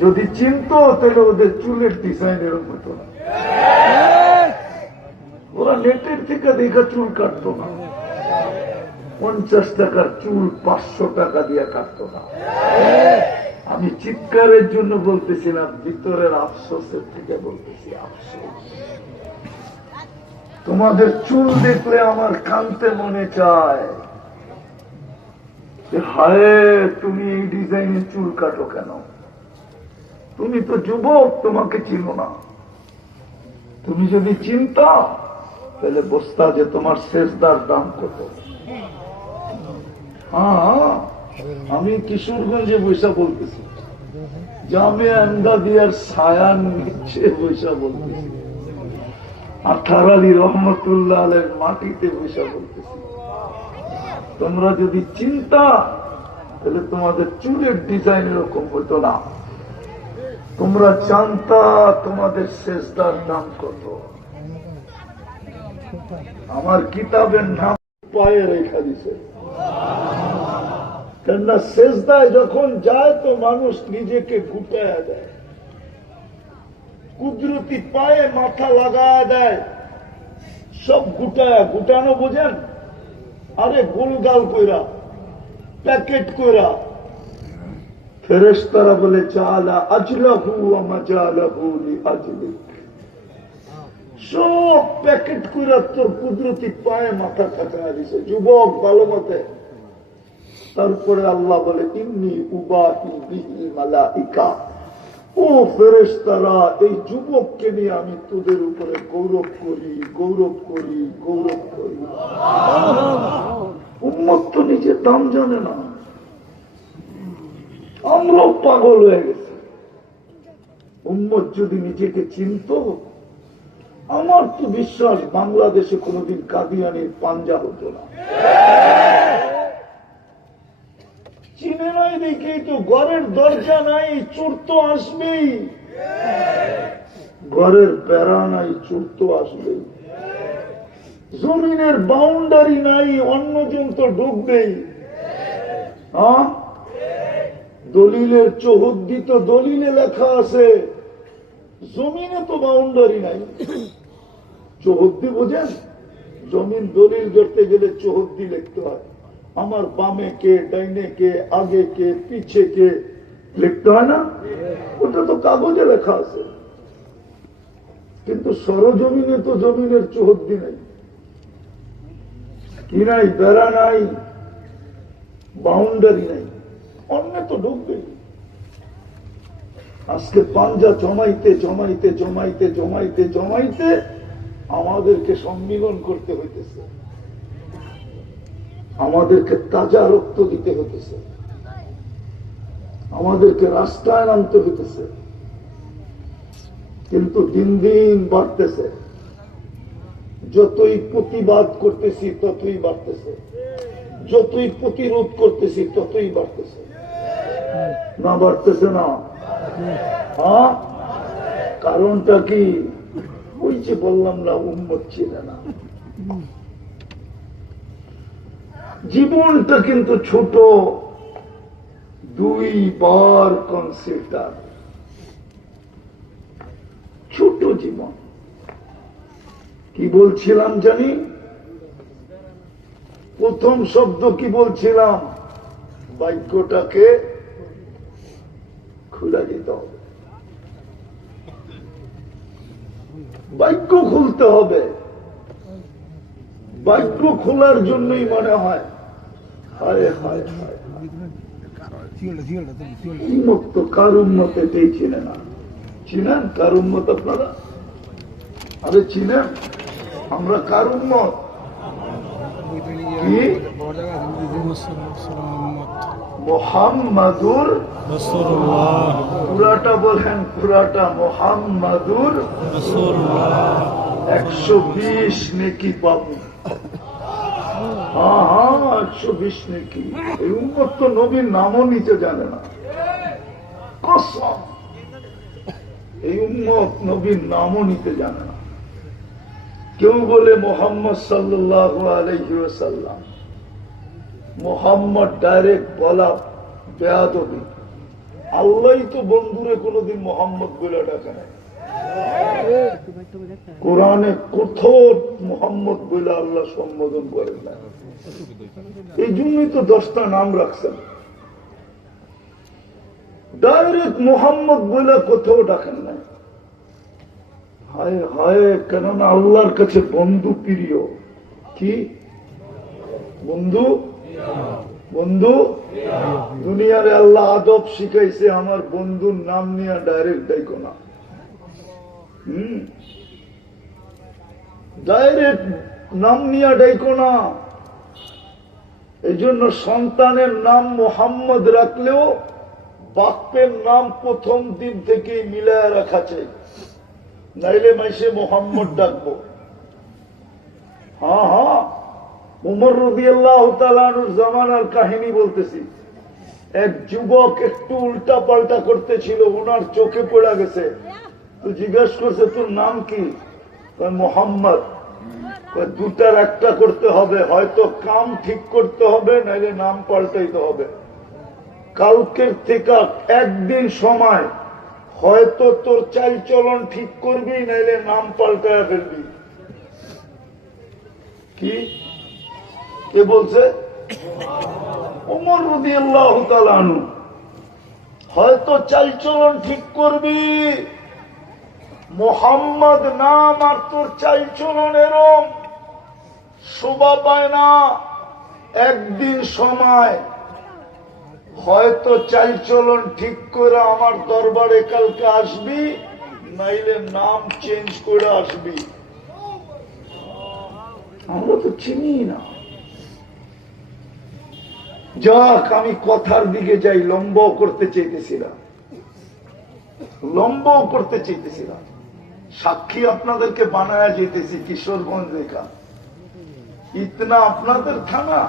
যদি চিনত তাহলে ওদের চুলের ডিজাইন এরকম হতো না, ওরা নেটের থেকে দেখা চুল কাটতো না, 50 টাকার চুল 500 টাকা দিয়ে কাটতো না। আমি চিৎকারের জন্য বলতেছিলাম, ভিতরের আফসোসের থেকে বলতেছি, আফসোস। তোমাদের চুল দেখলে আমার কানতে মনে চায়, হায় তুমি এই ডিজাইনের চুল কাটো কেন? তুমি তো যুবক, তোমাকে চিনো না। তুমি যদি চিন্তা তাহলে বস্তা যে তোমার সেজদার দাম কত। হ্যাঁ, আমি কিশোরগঞ্জে বৈশা বলতেছি, জামে আহমদিয়ার ছায়া নিচে বৈশা বলতেছি, আঠার আলী রহমতুল্লাহ আলের মাটিতে বৈশা বলতেছি। তোমরা যদি চিন্তা তাহলে তোমাদের চুলের ডিজাইন এরকম হতো না। তোমরা জানতা তোমাদের সেজদার দাম কত। আমার কিতাবের নাম পায়ে রেখা দিছে, কেননা সেজদায় যখন যায় তো মানুষ নিজেকে গুটায়া দেয়, কুদরতি পায়ে মাথা লাগায় দেয়, সব গুটায়া। গুটানো বোঝেন? আরে গোলগাল কইরা, প্যাকেট কইরা। ফেরেশতারা বলে চালা আজলাহু ওয়া মাজালাহু লিআজলিক, সব প্যাকেট কইরা তোর কুদরতি পায়ে মাথা ঠাকায় দিছে। যুবক ভালো মতে। তারপরে আল্লাহ বলে ইন্নী উবাহি বিহিল মালাইকা, ও ফেরেশতারা, এই যুবককে নিয়ে আমি তোদের উপরে গৌরব করি, গৌরব করি, গৌরব করি। উম্মত তো নিজের দাম জানে না, আমরাও পাগল হয়ে গেছে। উম্মত যদি নিজেকে চিনত, আমার তো বিশ্বাস বাংলাদেশে কোনোদিন কাদিয়ানির পাঞ্জা হতো না। চিনে নাই দেখেই তো ঘরের দরজা নাই, চোর তো আসবেই। ঘরের বেড়া নাই, চোর তো আসবেই। জমিনের বাউন্ডারি নাই, অন্যজন তো ঢুকবেই। হ্যাঁ, দলিলের চৌহদ্দি তো দলিলে লেখা আছে, জমিনে তো বাউন্ডারি নাই। চৌহদ্দি বোঝেন? জমিন দলিল করতে গেলে চৌহদ্দি লিখতে হয়। আমার বামে কে, ডাইনে কে, আগে কে, পিছে কে লিখতে হয় না? ওটা তো কাগজে লেখা আছে। কিন্তু সরজমিনে তো জমিনের চৌহদ্দি নাই, কি নাই, বেড়া নাই, বাউন্ডারি নাই, অন্য তো ঢুকবে। আজকে পাঞ্জা জমাইতে জমাইতে জমাইতে জমাইতে জমাইতে আমাদেরকে সম্মিলন করতে হইতেছে, আমাদেরকে তাজা রক্ত দিতে হইতেছে, আমাদেরকে রাস্তায় নামতে হইতেছে। কিন্তু দিন দিন বাড়তেছে, যতই প্রতিবাদ করতেছি ততই বাড়তেছে, যতই প্রতিরোধ করতেছি ততই বাড়তেছে। না বাড়তেছে না? হ্যাঁ, কারণটা কি? ওই যে বললাম না, উম্মত ছিল না। জীবনটা কিন্তু ছোট, 2 বার কনসিডার, ছোট জীবন। কি বলছিলাম জানি? প্রথম শব্দ কি বলছিলাম? বাক্যটাকে খুলে দিতে হবে, বাক্য খুলতে হবে। বাক্য খোলার জন্যই মনে হয় হায় হায় হায়, উম্মত তো কার উম্মত এটাই চিনে না। চিনেন কার উম্মত আপনারা? আরে চিনেন আমরা কার উম্মত? কি? মুহাম্মাদুর রাসূলুল্লাহ। পুরাটা বলেন, পুরাটা। মুহাম্মাদুর রাসূলুল্লাহ। 120 নেকি পাবো। হ্যাঁ হ্যাঁ, 120 নেকি। এই উম্মত তো নবীর নামও নিতে জানে না। কসম, এই উম্মত নবীর নামও নিতে জানে না। কেউ বলে মুহাম্মদ সাল্লাল্লাহু আলাইহি ওয়াসাল্লাম, মোহাম্মদ ডাইরেক্ট বলা বেয়াদবি। আল্লাহ তো বন্ধুরে কোনদিন মোহাম্মদ বলে ডাকে নাই। কোরআনে কোথাও মোহাম্মদ বলে আল্লাহ সম্বোধন করেন না। এই জন্যই তো 10টা নাম রাখছেন। ডাইরেক্ট মোহাম্মদ বলে কোথাও ডাকেন না। হায় হায়, কেননা আল্লাহর কাছে বন্ধু প্রিয়। কি বন্ধু? বন্ধু দুনিয়ারে আল্লাহ আদব শিখাইছে, আমার বন্ধুর নাম নিয়ে ডাইরেক্ট ডাইকো না। ডাইরেক্ট নাম নিয়ে ডাইকো না। এই জন্য সন্তানের নাম মোহাম্মদ রাখলেও বাপের নাম প্রথম দিন থেকে মিলায় রাখা চাই, নাইলে মাইসে মোহাম্মদ ডাকবো। হ্যাঁ হ্যাঁ, উমর রাদিয়াল্লাহু তাআলা আনহুর জামানার কাহিনী বলতেছি। এক যুবক একটু উল্টা পাল্টা করতেছিল, ওনার চোখে পড়ে গেছে। তো জিজ্ঞাসা করছে, তোর নাম কি? মোহাম্মদ। দুটার একটা করতে হবে, হয়তো কাম ঠিক করতে হবে, নাইলে নাম পাল্টাইতে হবে। কালকের থেকে একদিন সময়, হয়তো তোর চাল চলন ঠিক করবি, নাইলে নাম পাল্টায় ফেলবি। কি কে বলছে? ওমর রাদিয়াল্লাহু তাআলা আনহু। হয়তো চাল চলন ঠিক করবি, মোহাম্মদ নাম আর তোর চাল চলন এরম শোভা পায় না। একদিন সময়, হয়তো চাল চলন ঠিক করে আমার দরবারে কালকে আসবি, নাইলে নাম চেঞ্জ করে আসবি। আমরা তো চিনি না। যাক, আমি কথার দিকে যাই। লম্ব করতে চাইতেছিলাম, সাক্ষী আপনাদেরকে বানায়া যেতেছি। কিশোরগঞ্জ রেখা ইতনা আপনাদের থানা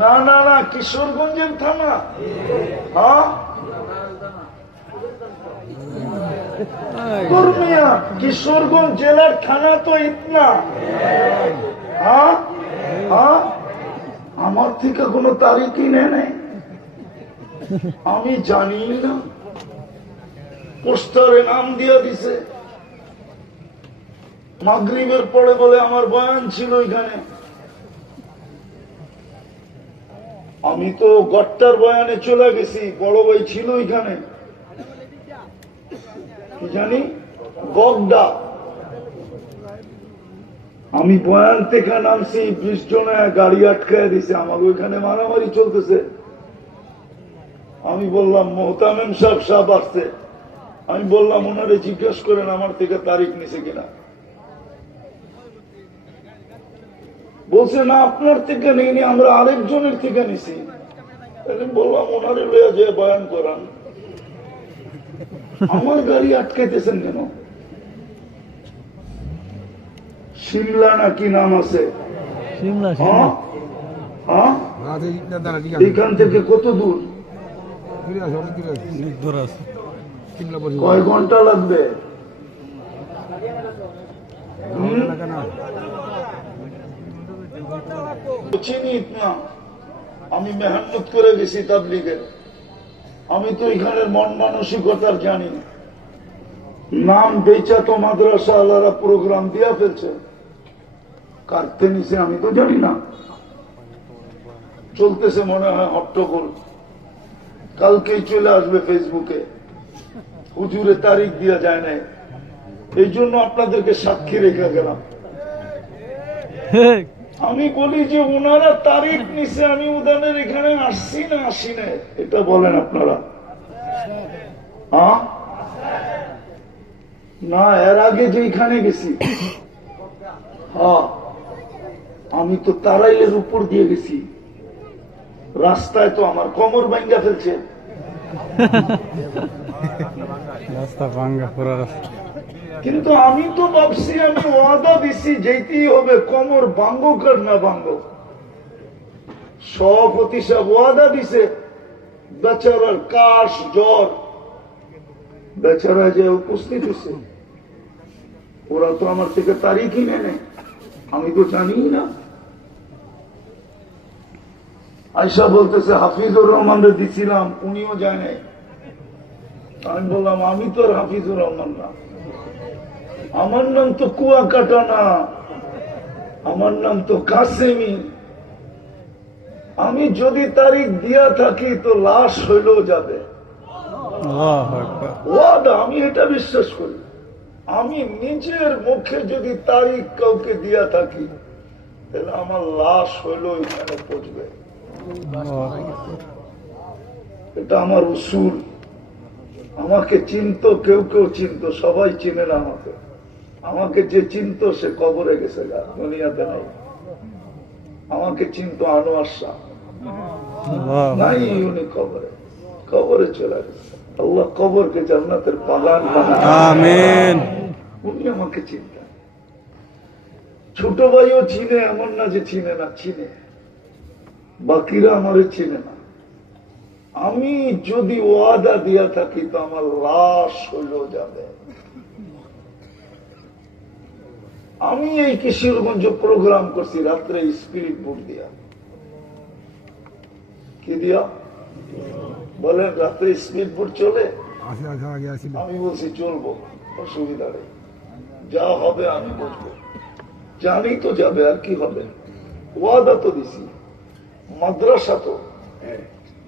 না, না না, কিশোরগঞ্জের থানা। হ্যাঁ কর্মিয়া, কিশোরগঞ্জ জেলার থানা তো ইতনা। হ্যাঁ হ্যাঁ, আমার থেকে কোনো তারিখই নেই, আমি জানি না। পোস্টারে নাম দিয়ে দিছে। মাগরিবের পরে বলে আমার বয়ান ছিল এখানে। আমি তো গট্টার বয়ানে চলে গেছি, বড় ভাই ছিল এখানে, কি জানি গগডা। আমি বয়ান থেকে নামছি, 20 জনে গাড়ি আটকায় দিছে। আমার ওইখানে মারামারি চলতেছে। আমি বললাম মোহতামেম সাহেব আসছে। আমি বললাম ওনারে জিজ্ঞেস করেন আমার থেকে তারিখ নিছে কিনা। বলছে না, আপনার থেকে নেইনি, আমরা আরেকজনের থেকে নিছি। বললাম ওনারে লইয়া যে বয়ান করান, আমার গাড়ি আটকাইতেছেন কেন? শিমলা না কি নাম আছে? এখান থেকে কত দূর? কয় ঘন্টা লাগবে? চিনি না, আমি মেহনত করে গেছি তাবলীগের। আমি তো এখানের মন মানসিকতার জানি না। নাম বেচা তো মাদ্রাসা আলারা প্রোগ্রাম দিয়া ফেলছে, কাটতে নিছে আমি তো জানি না। চলতেছে মনে হয় হট্টগোল। কালকেই চলে আসবে ফেসবুকে। হুজুরে তারিখ দিয়া যায় নাই, এই জন্য আপনাদেরকে সাক্ষী রেখে গেলাম। আমি বলি যে ওনারা তারিখ নিছে, আমি উদানের এখানে আসছি না আসি না, এটা বলেন আপনারা। না, এর আগে যে এখানে গেছি, হ্যাঁ আমি তো তারাইলের উপর দিয়ে গেছি। রাস্তায় তো আমার কোমর ভাঙ্গা ফেলছে। রাস্তা ভাঙ্গা পুরো রাস্তা। কিন্তু আমি তো ভাবছি, আমি ওয়াদা দিছি যেতেই হবে, কোমর ভাঙ্গো কর না ভাঙ্গো। সভাপতি সাহেব ওয়াদা দিছে, বেচারার কাশ জ্বর, বেচারা যে উপস্থিত হচ্ছে। ওরা তো আমার থেকে তারিখই নেয়, আমি তো জানি না। আয়সা বলতেছে হাফিজুর রহমানরে দিছিলাম, উনিও যায় নাই। আমি বললাম আমি তো আর হাফিজুর রহমান না, আমার নাম তো কুয়াকাটা না, আমার নাম তো কাসেমি। আমি যদি তারিখ দিয়া থাকি তো লাশ হইলেও যাবে। ওয়াদা, আমি এটা বিশ্বাস করি। আমি নিজের মুখে যদি তারিখ কাউকে দিয়া থাকি তাহলে আমার লাশ হইলেও এখানে পৌঁছবে। এটা আমার উসুল। আমাকে চিনতো, কেউ কেউ চিনতো, সবাই চিনে না আমাকে। আমাকে যে চিনতো সে কবরে গেছে, দুনিয়াতে নাই। আমাকে চিনতো আনোয়ার শাহ, নাই, উনি কবরে কবরে চলে গেছে। আল্লাহ কবরকে জান্নাতের বাগান বানায়। আমিন। উনি আমাকে চিনতেন। ছোট ভাইও চিনে, এমন না যে চিনে না, চিনে। বাকিরা আমারে চিনে না। আমি যদি ওয়াদা দিয়া থাকি তো আমার লাশ হইলেও যাবে। আমি এই কিশোরগঞ্জ প্রোগ্রাম করছি রাত্রে স্পিরিট বুক দিয়া। কি দিয়া বলেন? রাত্রে স্পিড বোট চলে? আমি বলছি চলবো, অসুবিধা নেই, যা হবে আমি বুঝবো, জানি তো যাবে, আর কি হবে। ওয়াদা তো দিছি। মাদ্রাসা তো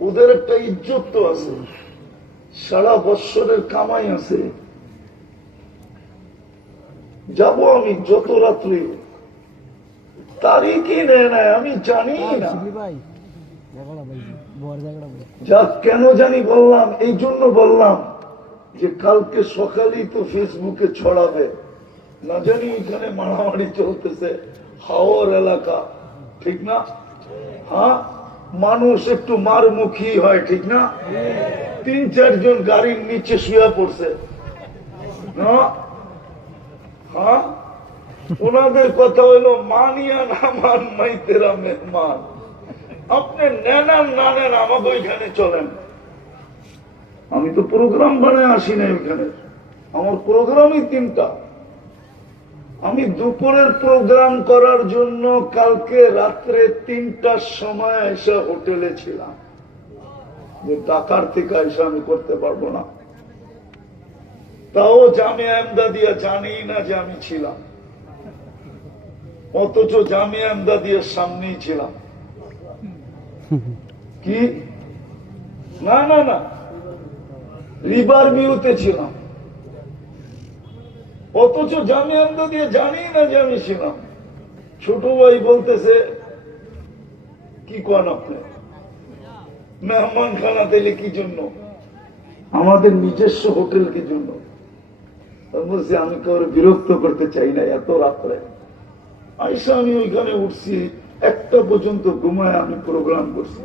ওদের একটা ইজ্জত তো আছে, সারা বৎসরের কামাই আছে। যাব আমি যত রাত্রি, তারিখই নেয় না, আমি জানি না। যা কেন জানি বললাম, এই জন্য বললাম যে কালকে সকালেই তো ফেসবুকে ছড়াবে, না জানি এখানে মারামারি চলতেছে, হাওর এলাকা, ঠিক না? হ্যাঁ, মানুষ একটু মারমুখী হয়, ঠিক না? 3-4 জন গাড়ির নিচে শুয়ে পড়ছে। হ্যাঁ, ওনাদের কথা হইল মানিয়া না মান মাই তেরা মেহমান। আপনি নেন আর না নেন, আমাকে ওইখানে চলেন। আমি তো প্রোগ্রাম বানায় আসি না ওইখানে, আমার প্রোগ্রামই 3টা। আমি দুপুরের প্রোগ্রাম করার জন্য কালকে রাত্রে 3টার সময় এসে হোটেলে ছিলাম, যে ঢাকার থেকে এসে আমি করতে পারবো না। তাও জামিয়া এমদাদিয়া জানি না যে আমি ছিলাম, অথচ জামিয়া এমদাদিয়ার সামনেই ছিলাম। কি? না না না, রিভার ভিউতে ছিলাম, অথচ জামিয়া এমদাদিয়া জানি না যে আমি ছিলাম। ছোট ভাই বলতেছে কি কন আপনি মেহমান খানা দিলে কি জন্য? আমাদের নিজস্ব হোটেল কি জন্য? বলছি আমি কাউরে বিরক্ত করতে চাই না এত রাত্রে। আইসা আমি ওইখানে উঠছি, 1টা পর্যন্ত ঘুমায় আমি প্রোগ্রাম করছি।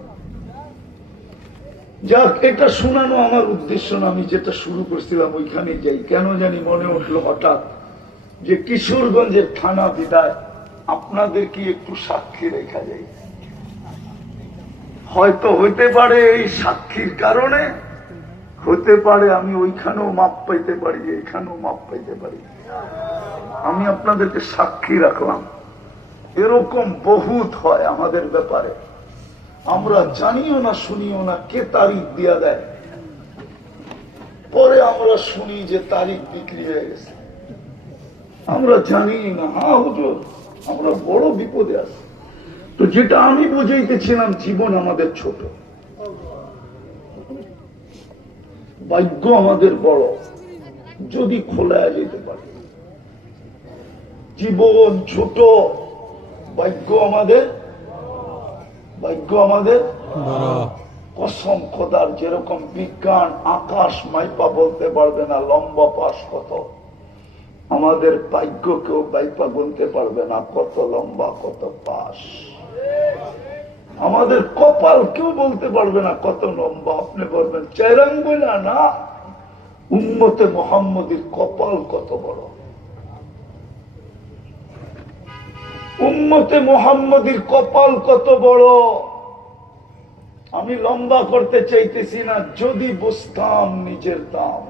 যাক, এটা শোনানো আমার উদ্দেশ্য না, আমি যেটা শুরু করছিলাম ওইখানে যাই। কেন জানি মনে উঠলো হঠাৎ যে কিশোরগঞ্জের থানা বিদায় আপনাদের কি একটু সাক্ষী রেখা যায়। হয়তো হইতে পারে এই সাক্ষীর কারণে, হতে পারে আমি ওইখানেও মাপ পাইতে পারি, এখানেও মাপ পাইতে পারি। আমি আপনাদেরকে সাক্ষী রাখলাম। এরকম বহুত হয় আমাদের ব্যাপারে, আমরা জানিও না শুনিও না কে তারিখ দিয়া দেয়, পরে আমরা শুনি যে তারিখ বিক্রি হয়ে গেছে, আমরা জানি না। হ্যাঁ হুজুর, আমরা বড় বিপদে আছি। তো যেটা আমি বুঝাইতেছিলাম, জীবন আমাদের ছোট, ভাগ্য আমাদের বড়, যদি খোলায় যেতে পারে। জীবন ছোট, ভাগ্য আমাদের কসম খোদার। যেরকম বিজ্ঞান আকাশ মাইপা বলতে পারবে না লম্বা পাশ কত, আমাদের ভাগ্য কেউ মাইপা বলতে পারবে না কত লম্বা কত পাশ। আমাদের কপাল কেউ বলতে পারবে না কত লম্বা। আপনি বলবেন চেরাঙ্গুলা না, উম্মতে মুহাম্মদীর কপাল কত বড়, উম্মতে মুহাম্মদীর কপাল কত বড়। আমি লম্বা করতে চাইতেছি না, যদি বুঝতাম নিজের দাম,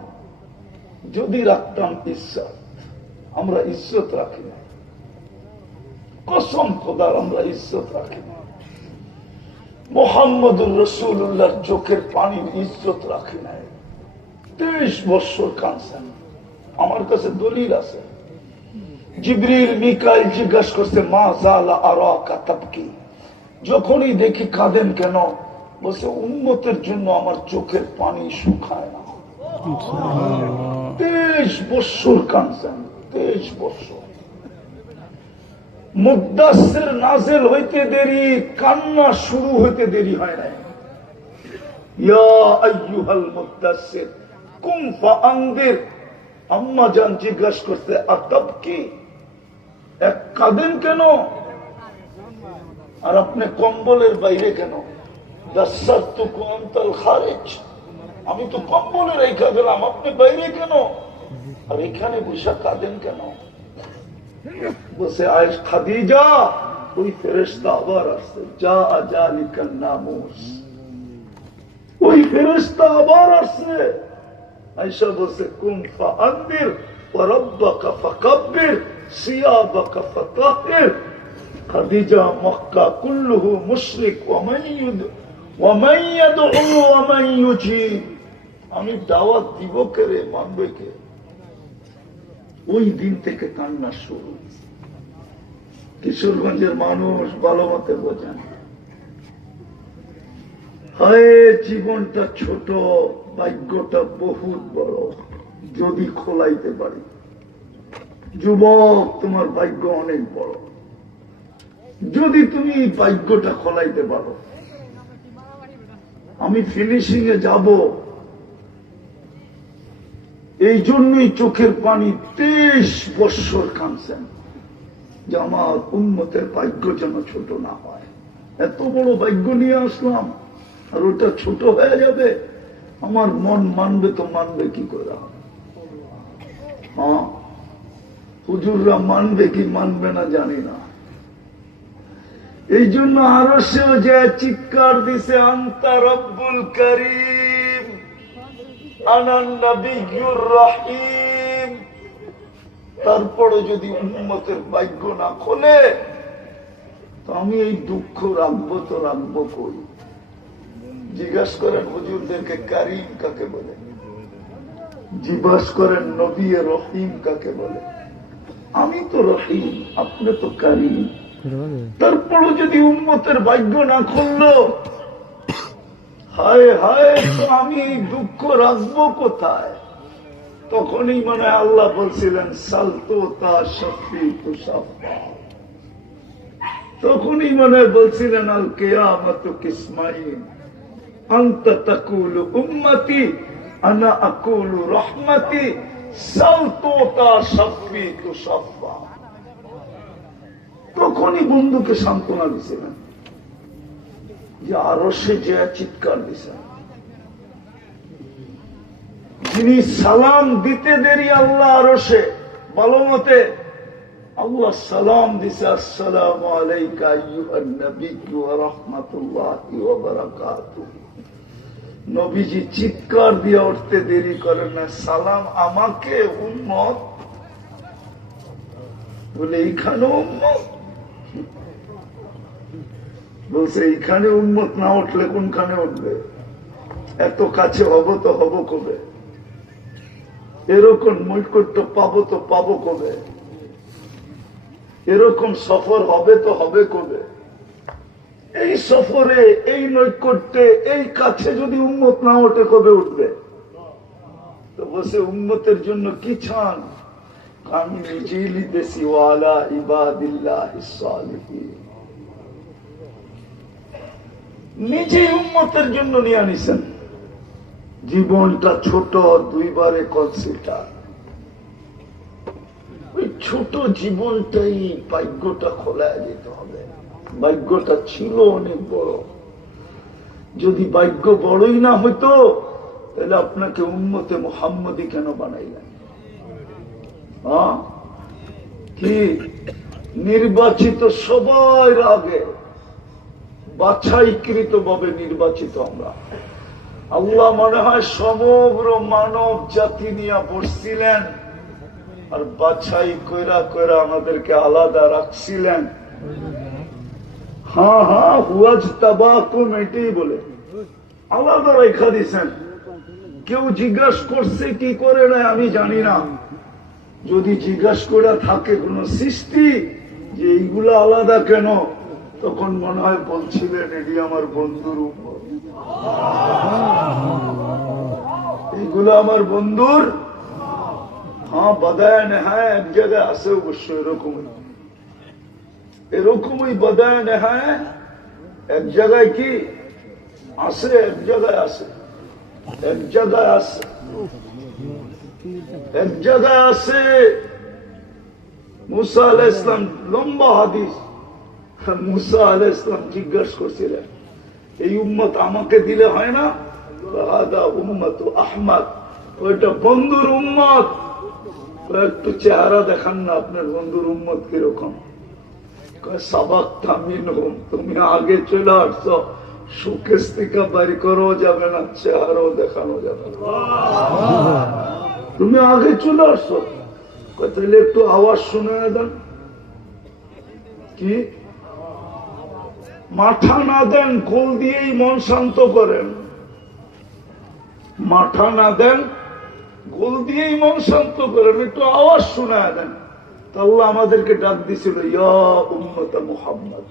যদি রাখতাম ইজ্জত। আমরা ইজ্জত রাখি না, কসম খোদার আমরা ইজ্জত রাখি না। মুহাম্মদুর রাসূলুল্লাহর চোখের পানির ইজ্জত রাখে নাই। 23 বছর কাঁদছেন। আমার কাছে দলিল আছে। জিবরিল মিকাইল জিজ্ঞাসা করছে, মা জালা আরাকা তাবকি, যখনই দেখি কাঁদেন কেন? বলছে, উম্মতের জন্য আমার চোখের পানি শুকায় না। 23 বছর কাঁদছেন, 23 বছর। মুদ্দাসসির নাযিল হইতে দেরি, কান্না শুরু হইতে দেরি হয় নাই। ইয়া আইয়ুহাল মুদ্দাসসির কুম ফাআনদির। আম্মা জান জিজ্ঞাসা করতে, আতাবকি, এক কাঁদেন কেন? আর আপনি কম্বলের বাইরে কেন? দাসসারতুকু আনতাল খারিজ, আমি তো কম্বলে রেখে গেলাম, আপনি বাইরে কেন? আর এখানে বসে কাঁদেন কেন? বসে আয়েশ খাদিজা, ওই ফেরেশতা আবার আসছে, যা আজালিকান নামুস, ওই ফেরেশতা আবার আসছে। আয়েশা বলছে, কুম ফাআনদির ওয়া রাব্বাকা ফাকাব্বির সিয়াবাকা ফাতাহির। খাদিজা, মক্কা কুল্লুহু মুশরিক ওয়া মান ইয়াদউ ওয়া মান ইউজিব। আমি দাওয়াত দিব কে রে, মানবে কে? ওই দিন থেকে কান্না শুরু। কিশোরগঞ্জের মানুষ ভালো মতে বোঝেন, হায় জীবনটা ছোট, ভাগ্যটা বহুত বড়, যদি খোলাইতে পারি। যুবক, তোমার ভাগ্য অনেক বড়, যদি তুমি ভাগ্যটা খোলাইতে পারো। আমি ফিনিশিং এ যাব, এই জন্যই চোখের পানি 23 বছর কাঁদছেন যে আমার উম্মতের ভাগ্য যেন ছোট না হয়। এত বড় ভাগ্য নিয়ে আসলাম আর ওটা ছোট হয়ে যাবে, আমার মন মানবে তো মানবে কি করে? হ্যাঁ, হুজুররা মানবে কি মানবে না জানি না। এই জন্য আরো সেও যে চিৎকার দিছে, আনতা রব্বুল করিম আনান নবিয়্যুর রহিম। তারপরে যদি উম্মতের ভাগ্য না খোলে তো আমি এই দুঃখ রাখবো তো রাখবো কই? জিজ্ঞাসা করেন হুজুরদেরকে, কারিম কাকে বলে? জিজ্ঞাসা করেন নবী রহিম কাকে বলে? আমি তো রহিম, আপনি তো কারিম। তারপরও যদি উম্মতের ভাগ্য না খুললো, হায় হায়, তো আমি এই দুঃখ রাখবো কোথায়? তখনই মনে হয় আল্লাহ বলছিলেন, সালতো তা শফি তুসাফা। তখনই মনে হয় বলছিলেন, আল কিয়ামাতু কিসমাইন, আনতা তাকুলু উম্মতি আনা আকুলু রহমতি, সালতো তা শফি তুসাফা। তখনই বন্ধুকে সান্ত্বনা দিছিলেন, যে আরো সে যে চিৎকার দিছেন। যিনি সালাম দিতে দেরি আল্লাহ আরো সে ভালো মতে আল্লাহ সালাম দিছে, আসসালামু আলাইকা আইয়ুহান নবিয়্যু ওয়া রাহমাতুল্লাহি ওয়া বারাকাতুহু। নবীজি চিৎকার দিয়ে উঠতে দেরি করেন না, সালাম আমাকে উম্মত বলে, এইখানে উম্মত বলছে, এইখানে উম্মত না উঠলে কোনখানে উঠবে? এত কাছে হব তো হব কবে? এরকম নৈকট্য পাবো তো পাবো কবে? এরকম সফর হবে তো হবে কবে? এই সফরে, এই নৈকট্যে, এই কাছে যদি উম্মত না ওঠে কবে উঠবে? তো বসে উম্মতের জন্য কি চান? আমি নিজেই লিখেছি, ওয়ালা ইবাদিল্লাহিস সালিহিন। নিজেই উম্মতের জন্য নিয়ে আনিছেন। জীবনটা ছোট, দুইবারে কনসিডার। ওই ছোট জীবনটাই ভাগ্যটা খোলায় যেতে হবে। ভাগ্যটা ছিল অনেক বড়। যদি ভাগ্য বড়ই না হইতো তাহলে আপনাকে উম্মতে মুহাম্মদী কেন বানাইলেন? কি নির্বাচিত সবার আগে, বাছাইকৃত ভাবে নির্বাচিত আমরা। আল্লাহ মনে হয় সমগ্র মানব জাতি নিয়ে বসছিলেন আর বাছাই কইরা কইরা আমাদেরকে আলাদা রাখছিলেন। হ্যাঁ হ্যাঁ হুয়াজ তাবাকুম এটাই বলে আলাদা রেখা দিছেন। কেউ জিজ্ঞাসা করছে কি করে না আমি জানি না। যদি জিজ্ঞাসা করে থাকে কোন সৃষ্টি যে এইগুলা আলাদা কেন, তখন মনে হয় বলছিলেন এটি আমার বন্ধুর উম্মত, এইগুলো আমার বন্ধুর। হ্যাঁ বাদায় নেহায় এক জায়গায় আছে অবশ্য এরকমই, এরকমই বাদায় নেহায় এক জায়গায় কি আছে, এক জায়গায় আছে, এক জায়গায় আছে, এক জায়গায় আছে। মুসা আলাইহিস সালাম লম্বা হাদিস, মুসা আলাইহিস সালাম জিজ্ঞাসা করছিলেন এই উম্মত আমাকে দিলে হয় না? আদা উম্মত আহমদ, ওইটা বন্ধুর উম্মত। একটু চেহারা দেখান না আপনার বন্ধুর উম্মত কিরকম। সাবাক থামিন হোম, তুমি আগে চলে আসছো, সুকেশ থেকে বাড়ি করো যাবে না, চেহারাও দেখানো যাবে না। তুমি আগে চলে আসছো, তাহলে একটু আওয়াজ শুনে দেন। কি মাথা না দেন, গোল দিয়েই মন শান্ত করেন। মাথা না দেন, গোল দিয়েই মন শান্ত করেন, একটু আওয়াজ শোনা দেন। তো আল্লাহ আমাদেরকে ডাক দিছিল ইয়া উম্মত মুহাম্মদ।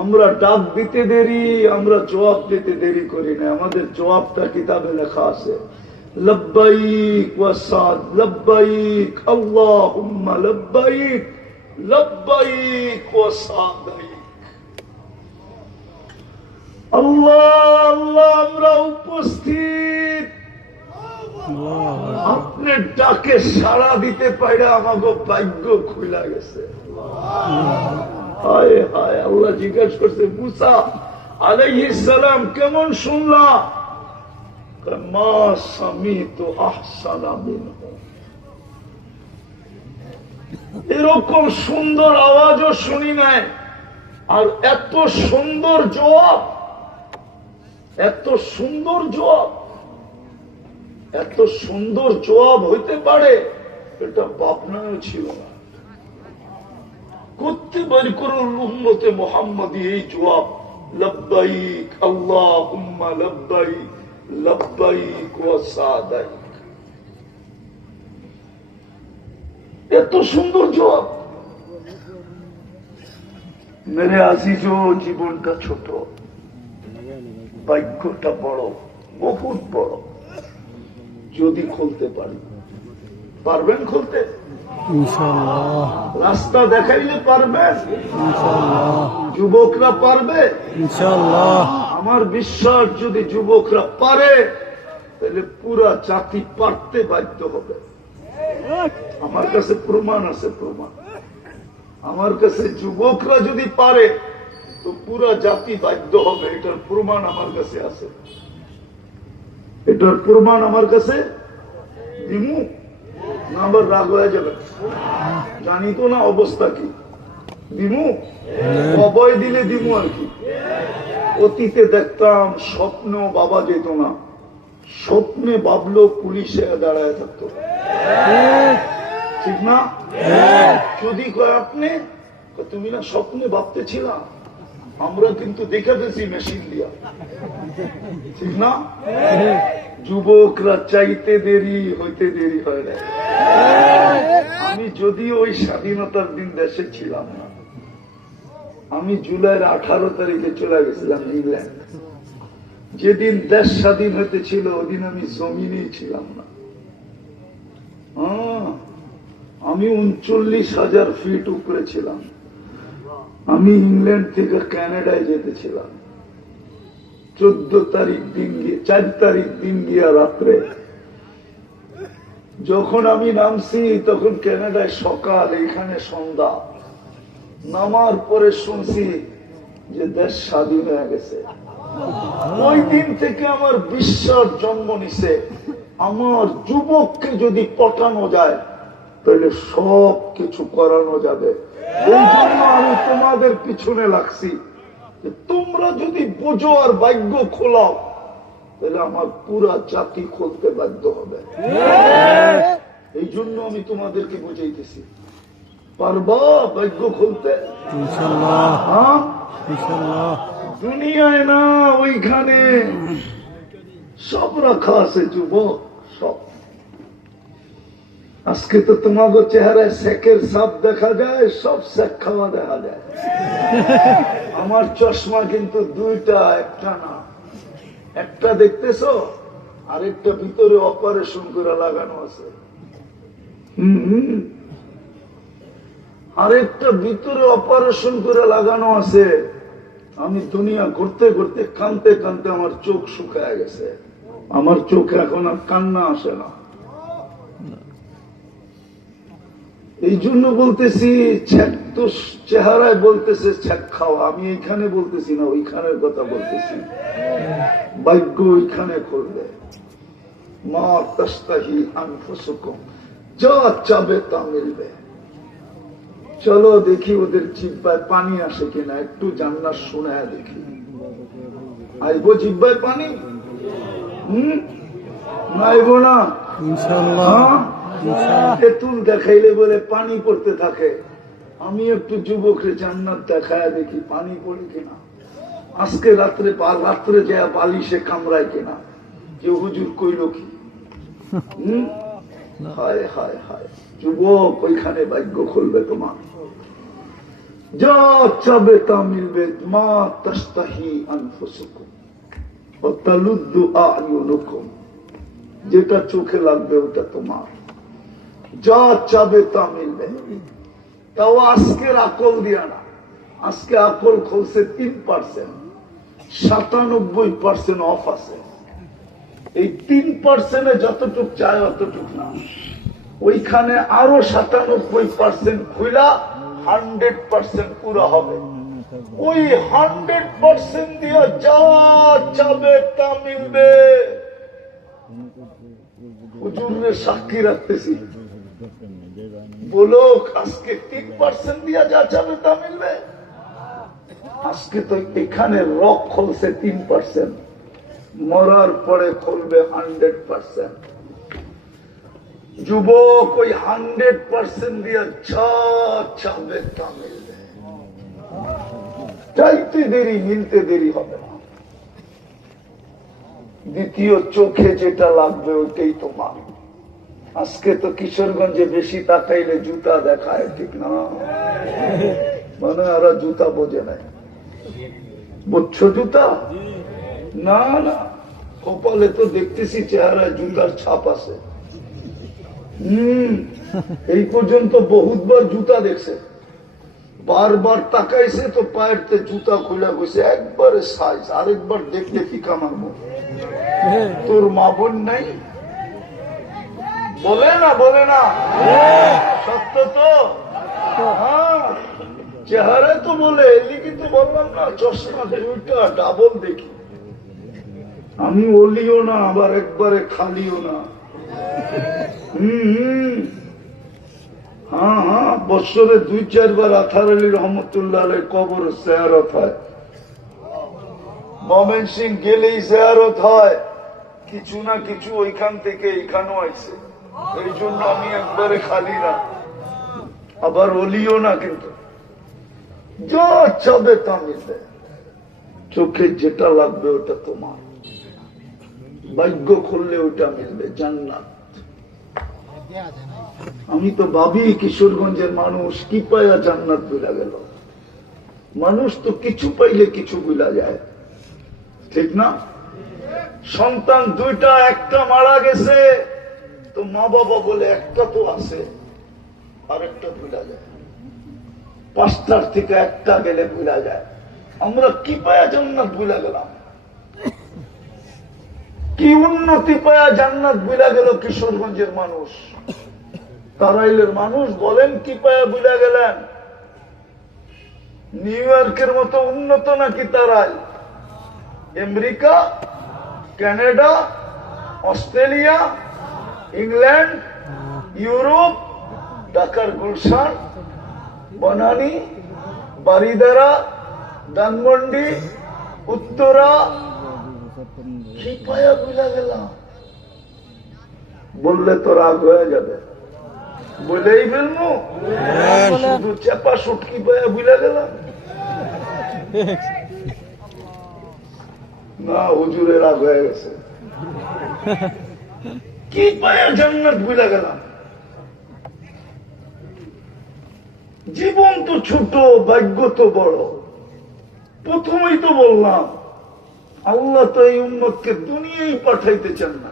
আমরা ডাক দিতে দেরি, আমরা জবাব দিতে দেরি করি না। আমাদের জবাবটা কিতাবে লেখা আছে, লব্বাইক ওয়া সাদ লব্বাইক আল্লাহুম্মা লব্বাইক লব্বাইক ওয়া সাদাইক। আল্লাহ আল্লাহ আমরা উপস্থিত, আপনার ডাকে সাড়া দিতে পারে আমাকে ভাগ্য খুলে গেছে। হায় হায়, আল্লাহ জিজ্ঞাসা করছে মুসা আলাইহিস সালাম কেমন শুনলা? মা সামিতু আহসানা মিনহু, এরকম সুন্দর আওয়াজও শুনি নাই। আর এত সুন্দর জবাব, এত সুন্দর জবাব, এত সুন্দর জবাব হইতে পারে এটা ভাবনাও ছিল না। করতে পারি করুন উম্মতে মুহাম্মাদি এই জবাব, লব্বাইক আল্লাহুম্মা লব্বাইক লব্বাইক ওয়া সাদাইক। এত সুন্দর জবাব। মেরে আজিজো, জীবনটা ছোট, ভাগ্যটা বড়, বহুত বড়। যদি খুলতে পারি, পারবেন খুলতে? ইনশাআল্লাহ। রাস্তা দেখাইলে পারবেন? ইনশাআল্লাহ। যুবকরা পারবে? ইনশাআল্লাহ। আমার বিশ্বাস যদি যুবকরা পারে তাহলে পুরা জাতি পারতে বাধ্য হবে। আমার কাছে প্রমাণ আছে, প্রমাণ আমার কাছে। যুবকরা যদি পারে তো পুরা জাতি বাধ্য হবে, এটার প্রমাণ আমার কাছে আছে। এটার প্রমাণ আমার কাছে দিমু না? আবার রাগ হয়ে যাবে, জানি তো না অবস্থা কি। দিমু অবয় দিলে দিমু আর কি। অতীতে দেখতাম স্বপ্ন বাবা যেত না, স্বপ্নে ভাবলো পুলিশে দাঁড়ায় থাকতো, ঠিক না? যদি কয় আপনি, তুমি না স্বপ্নে ভাবতেছিলাম, আমরা কিন্তু দেখাতেছি মেশিন দিয়া, ঠিক না? যুবকরা চাইতে দেরি হইতে দেরি হয় না। আমি যদিও ওই স্বাধীনতার দিন দেশে ছিলাম না, আমি জুলাইয়ের 18 তারিখে চলে গেছিলাম ইংল্যান্ড। যেদিন দেশ স্বাধীন হতে ছিল ওদিন আমি জমিনেই ছিলাম না। আমি 39,000 ফিট উপরে ছিলাম। আমি ইংল্যান্ড থেকে কানাডায় যেতেছিলাম 14 তারিখ দিন গিয়ে, 4 তারিখ দিন গিয়া রাত্রে। যখন আমি নামছি তখন কানাডায় সকাল, এখানে সন্ধ্যা। নামার পরে শুনছি যে দেশ স্বাধীন হয়ে গেছে। ওই দিন থেকে আমার বিশ্বাস জন্ম নিছে, আমার যুবককে যদি পটানো যায় তাহলে সব কিছু করানো যাবে। এই জন্য আমি তোমাদের পিছনে লাগছি, তোমরা যদি বোঝো আর ভাগ্য খোলাও তাহলে আমার পুরা জাতি খুলতে বাধ্য হবে। এই জন্য আমি তোমাদেরকে বুঝাইতেছি। পারবা ভাগ্য খুলতে? ইনশাআল্লাহ হ্যাঁ, ইনশাআল্লাহ দুনিয়ায় না, ওইখানে সব রাখা আছে যুবক, সব। আজকে তো তোমাকে চেহারায় শেখের সাপ দেখা যায়, সব শেখ খাওয়া দেখা যায়। আমার চশমা কিন্তু দুইটা, একটা না। একটা দেখতেছো, আরেকটা ভিতরে অপারেশন করে লাগানো আছে। আরেকটা ভিতরে অপারেশন করে লাগানো আছে। আমি দুনিয়া ঘুরতে ঘুরতে কানতে কানতে আমার চোখ শুকায় গেছে। আমার চোখে এখন আর কান্না আসে না। এই জন্য বলতেছি, তো চেহারায় বলতেছে ছ্যাক খাওয়া, আমি এইখানে বলতেছি না, ওইখানের কথা বলতেছি। ভাগ্য ওইখানে করবে। মা তাস্তাহি আনফুসুকুম, যা চাবে তা মিলবে। চলো দেখি ওদের জিহ্বায় পানি আসে কিনা, একটু জান্নাত শোনায় দেখি। আইবো জিহ্বায় পানি? আইবো না? ইনশাআল্লাহ তেঁতুল দেখাইলে বলে পানি পড়তে থাকে। আমি একটু যুবকরে জান্নাত দেখায় দেখি পানি পড়ে কিনা। আজকে রাত্রে যায় বালিশে কামড়ায় কিনা, যে হুজুর কইল কি। হায় হায় হায়, যুবক ওইখানে ভাগ্য খুলবে তোমার। যা চাবে তা মিলবে। মা তাস্তাহি আনফুসুকুম ওয়া তালুদ্দু আ'য়ুনুকুম, যেটা চোখে লাগবে ওটা তোমার। যা চাবে তা মিলবে। তাও আজকের আকল দিয়া না, আজকে আকল খুলছে 3%, 97% অফ আছে। এই 3% যতটুক চায় অতটুক না, ওইখানে আরো 97% খুলা 100% পুরো হবে। ওই 100% দিয়ে যা চাবে তা মিলবে। হুজুরের সাক্ষী রাখতেছি, বলো আজকে 3% দিয়া যা চাবে তা মিলবে। আজকে তো এখানে রক খুলছে 3%, মরার পরে খুলবে 100%। যুবক ওই 100% দিয়া যা চাবে তা মিলবে। চাইতে দেরি, মিলতে দেরি হবে না। দ্বিতীয় চোখে যেটা লাগবে ওইটাই তোমার। আজকে তো কিশোরগঞ্জে বেশি তাকাইলে জুতা দেখায়, ঠিক না? মানে ওরা জুতা বোঝে নাই। বুঝছো জুতা? না না, কপালে তো দেখতেছি চেহারায় জুতার ছাপ আছে। এই পর্যন্ত বহুতবার জুতা দেখছে, বারবার তাকাইছে তো পায়ের তে জুতা খুলে গেছে একবারে সাইজ। আরেকবার দেখলে কি কামাবো? তোর মা বোন নাই? বলে না, বলে না, সত্য তো। হ্যাঁ, চেহারায় তো বলে, এদিকে তো বললাম না, চশমা দুইটা ডাবল দেখি। আমি ওলিও না, আবার একবারে খালিও না। হ্যাঁ হ্যাঁ, বৎসরে 2-4 বার আথার আলী রহমতুল্লাহ কবর জিয়ারত হয়। ময়মনসিংহ গেলেই জিয়ারত হয়, কিছু না কিছু ওইখান থেকে এখানেও আইছে। এই জন্য আমি একবারে খালি না, আবার ওলিও না, কিন্তু যা চাবে তা মিলবে। চোখে যেটা লাগবে ওটা তোমার। ভাগ্য খুললে ওটা মিলবে, জান্নাত। আমি তো ভাবি কিশোরগঞ্জের মানুষ কি পায়া জান্নাত ভুলা গেল। মানুষ তো কিছু পাইলে কিছু ভুলা যায়, ঠিক না? সন্তান দুইটা, একটা মারা গেছে তো মা বাবা বলে একটা তো আছে, আর একটা ভুলা যায়। 5টার থেকে একটা গেলে ভুলা যায়। আমরা কি পায়া জান্নাত ভুলা গেলাম? কি উন্নতি পায়া জান্নাত ভুলা গেল কিশোরগঞ্জের মানুষ? তারাইলের মানুষ বলেন কি পায়া ভুলা গেলেন? নিউ ইয়র্কের মতো উন্নত নাকি তারাই? America, Canada, Australia, England, Europe, ঢাকার গুলশান, বনানী, বারিদারা, ধানমন্ডি, উত্তরা, কি পায়া ভুলা গেলাম? বললে তো রাগ হয়ে যাবে। বলেই ফেলবো, শুধু চেপা সুটকি পায়া বুঝা গেলাম না, হুজুরের রাগ হয়ে গেছে। কি পায়া জান্নাত বুঝা গেলাম? জীবন তো ছোট, ভাগ্য তো বড়। প্রথমেই তো বললাম আল্লাহ তো এই উম্মতকে দুনিয়ায় পাঠাইতে চান না,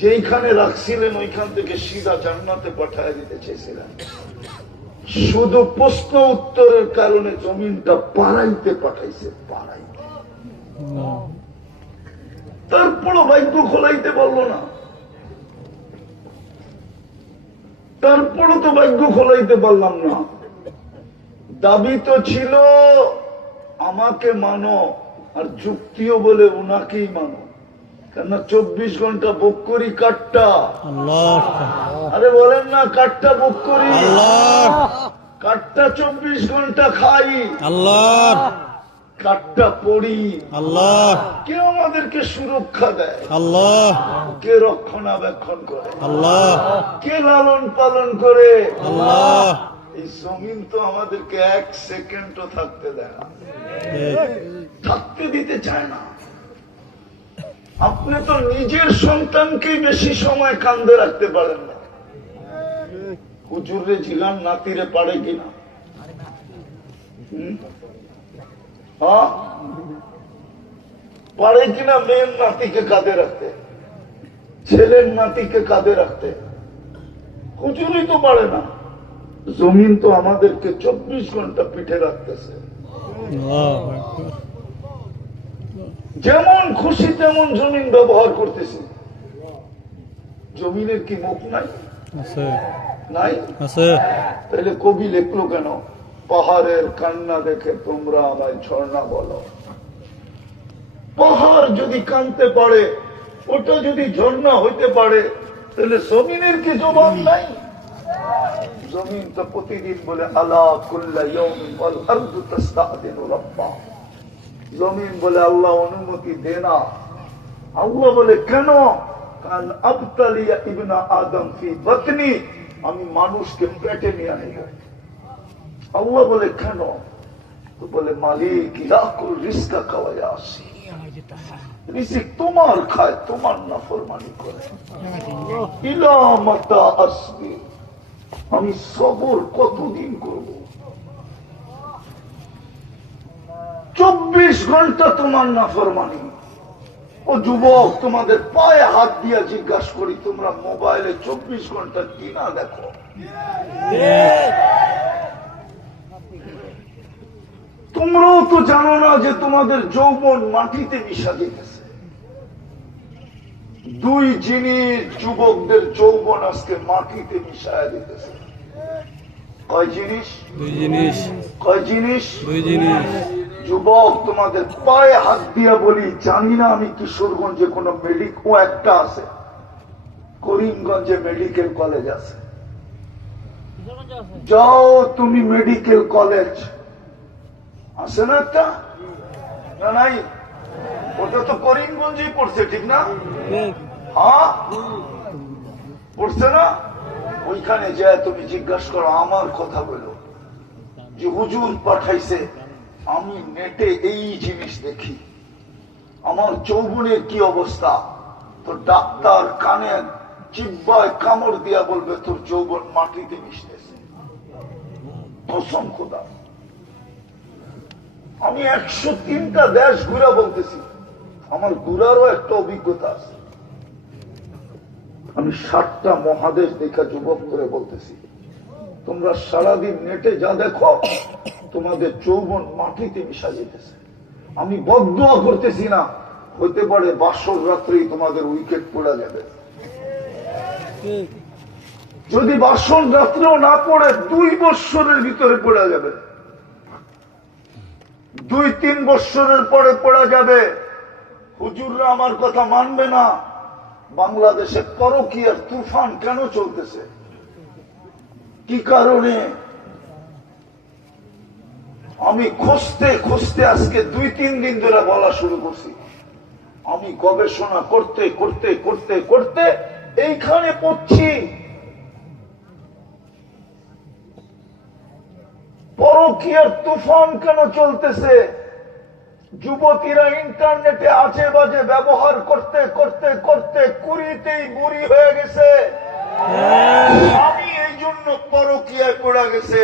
যেইখানে রাখছিলেন ওইখান থেকে সিধা জান্নাতে পাঠায় দিতে চেয়েছিলেন। শুধু প্রশ্ন উত্তরের কারণে জমিনটা পাড়াইতে পাঠাইছে, পাড়াইতে। তারপরও ভাগ্য খোলাইতে পারলো না, তারপরও তো ভাগ্য খোলাইতে পারলাম না। দাবি তো ছিল আমাকে মানো, আর যুক্তিও বলে উনাকেই মানো, কেন 24 ঘন্টা বুক করি কাঠটা। আল্লাহ আরে বলেন না, কাঠটা বুক করি, আল্লাহ কাঠটা 24 ঘন্টা খাই, আল্লাহ কাঠটা পড়ি। আল্লাহ কে আমাদেরকে সুরক্ষা দেয়? আল্লাহ কে রক্ষণাবেক্ষণ করে? আল্লাহ কে লালন পালন করে? আল্লাহ। এই জমিন তো আমাদেরকে 1 সেকেন্ডও থাকতে দেয় না, থাকতে দিতে চায় না। আপনি তো নিজের সন্তানকেই বেশি সময় কান্দে রাখতে পারেন না। হুজুরে জিগান নাতিরে পারে কিনা? হ্যাঁ, পারে কিনা মেয়ের নাতিকে কাঁধে রাখতে, ছেলের নাতিকে কাঁধে রাখতে? হুজুরই তো পারে না। জমিন তো আমাদেরকে 24 ঘন্টা পিঠে রাখতেছে, যেমন খুশি তেমন জমিন ব্যবহার করতেছি। জমিনের কি মুখ নাই? আছে নাই। আছে। তাহলে কবি লিখলো কেন, পাহাড়ের কান্না দেখে তোমরা আমায় ঝর্ণা বলো? পাহাড় যদি কানতে পারে, ওটা যদি ঝর্ণা হইতে পারে, তাহলে জমিনের কি জবাব নাই? জমিন তো প্রতিদিন বলে আলা কুল্লা ইয়াউমিন ওয়াল আরদু তাস্তাদিনু রাব্বা। জমিন বলে আল্লাহ অনুমতি দে না। আল্লাহ বলে কেন? কান আবতালিয়া ইবনা আদম ফি বাতনি, আমি মানুষকে পেটে নিয়ে আনিব। আল্লাহ বলে কেন? তো বলে মালিক ইয়াকুল রিজকা কাওয়ায়াসি, রিজিক তোমার খায়, তোমার নাফরমানি করে। ইলা মাতা আসবি, আমি সবর কতদিন করব? 24 ঘন্টা তোমার নাফরমানি। ও যুবক, তোমাদের পায়ে হাত দিয়া জিজ্ঞাসা করি, তোমরা মোবাইলে 24 ঘন্টা কি না দেখো? তোমরাও তো জানো না যে তোমাদের যৌবন মাটিতে মিশা যেতেছে। 2 জিনিস যুবকদের যৌবন আজকে মাটিতে মিশায়া দিতেছে। কয় জিনিস? 2 জিনিস। কয় জিনিস? 2 জিনিস। যুবক, তোমাদের পায়ে হাত দিয়া বলি, জানি না আমি কিশোরগঞ্জে কোন মেডিকেল, একটা আছে, করিমগঞ্জে মেডিকেল কলেজ আছে। যাও তুমি মেডিকেল কলেজ, আছে না একটা? না নাই? ওটা তো করিমগঞ্জেই পড়ছে, ঠিক না? হ্যাঁ, পড়ছে না? ওইখানে যায় তুমি জিজ্ঞাসা করো, আমার কথা বলো যে হুজুর পাঠাইছে, আমি নেটে এই জিনিস দেখি, আমার যৌবনের কি অবস্থা। তো ডাক্তার কানে জিহ্বায় কামড় দিয়া বলবে তোর যৌবন মাটিতে মিশতেছে। কসম খোদা, আমি 103টা দেশ ঘুরা বলতেছি, আমার ঘুরারও একটা অভিজ্ঞতা আছে। আমি 7টা মহাদেশ দেখা যুবক করে বলতেছি, তোমরা সারাদিন নেটে যা দেখো, তোমাদের যৌবন মাটিতে মিশা যেতেছে। আমি বদদুয়া করতেছি না, হইতে পারে বাসর রাত্রেই তোমাদের উইকেট পড়া যাবে। যদি বাসর রাত্রেও না পড়ে, 2 বৎসরের ভিতরে পড়া যাবে, 2-3 বৎসরের পরে পড়া যাবে। হুজুররা আমার কথা মানবে না। বাংলাদেশে পরকীয়ার তুফান কেন চলতেছে? কি কারণে? আমি খুঁজতে খুঁজতে আজকে 2-3 দিন ধরে বলা শুরু করছি। আমি গবেষণা করতে করতে করতে করতে এইখানে পড়ছি, পরকীয়ার তুফান কেন চলতেছে? যুবতীরা ইন্টারনেটে আজে বাজে ব্যবহার করতে করতে করতে কুড়িতেই বুড়ি হয়ে গেছে। স্বামী এই জন্য পরকীয়ায় পড়ে গেছে।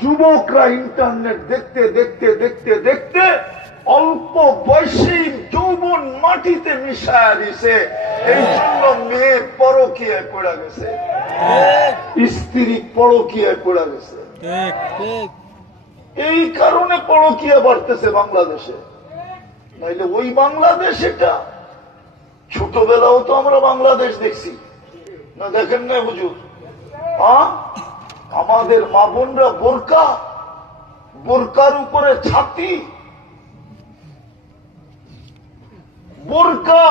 যুবকরা ইন্টারনেট দেখতে দেখতে দেখতে দেখতে অল্প বয়সী যৌবন মাটিতে মিশায়া দিছে। এই জন্য মেয়ে পরকীয়ায় পড়ে গেছে, স্ত্রী পরকীয়ায় পড়ে গেছে। এই কারণে পরকীয়া বাড়তেছে বাংলাদেশে। নাইলে ওই বাংলাদেশ এটা। ছোটবেলাও তো আমরা বাংলাদেশ দেখছি না, দেখেন না হুজুর? আমাদের মা বোনরা বোরকার উপরে ছাতি, বোরকা।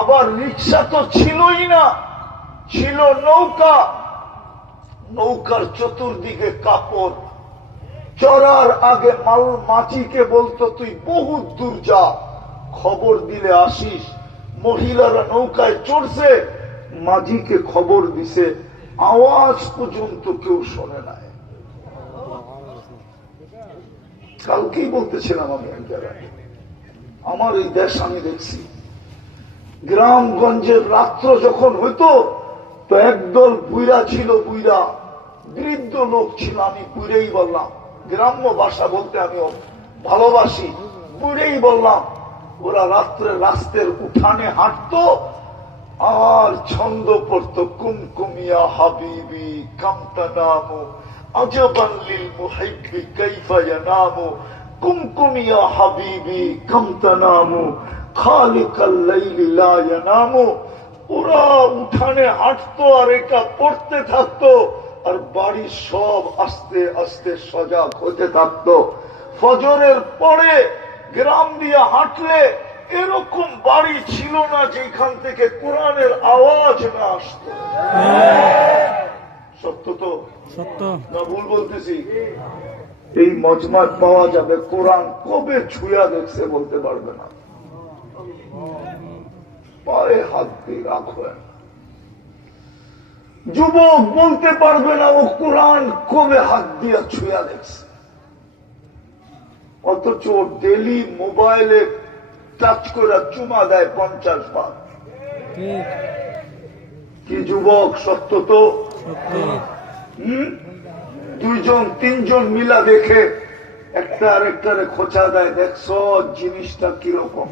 আবার রিক্সা তো ছিলই না, ছিল নৌকা। নৌকার চতুর্দিকে কাপড়। চড়ার আগে মাঝিকে বলতো তুই বহুত দূর যা, খবর দিলে আসিস। মহিলারা নৌকায় চড়ছে, মাঝিকে খবর দিছে, আওয়াজ পর্যন্ত কেউ শোনে নাই। কালকেই বলতেছিলাম আমি এক জায়গায়, আমার এই দেশ আমি দেখছি। গ্রামগঞ্জের রাত্র যখন হইতো তো একদল বুইরা ছিল, বুইরা বৃদ্ধ লোক ছিল, আমি বুইরেই বললাম, গ্রাম্য ভাষা বলতে আমি ভালোবাসি, বুইরেই বললাম। ওরা রাত্রে রাস্তার উঠানে হাঁটতো আর ছন্দ পড়তো, কুমকুমিয়া হাবিবি কামতা নামো আজবান লিল মুহিব্বি কাইফা ইয়ানামু, কুমকুমিয়া হাবিবি কামতা নামো খালিকাল লাইলি লা ইয়ানামু। ওরা উঠানে হাঁটতো আর এটা পড়তে থাকতো, আর বাড়ির সব আস্তে আস্তে সজাগ হতে থাকতো। ফজরের পরে গ্রাম দিয়ে হাঁটলে এরকম বাড়ি ছিল না যেখান থেকে কোরআনের আওয়াজ না আসতো। সত্য তো? সত্য না ভুল বলতেছি? এই মজমাত পাওয়া যাবে, কোরআন কবে ছুঁয়া দেখছে বলতে পারবে না, পায়ে হাত দিয়ে রাখো। যুবক বলতে পারবে না ও কোরআন কবে হাত দিয়া ছুঁয়া দেখছে। অথচ ডেলি মোবাইলে টাচ করে চুমা দেয় 50 বার। কি যুবক? সত্য তো? দুইজন তিনজন মিলা দেখে একটা আরেকটারে খোঁচা দেয়, দেখছ জিনিসটা কিরকম।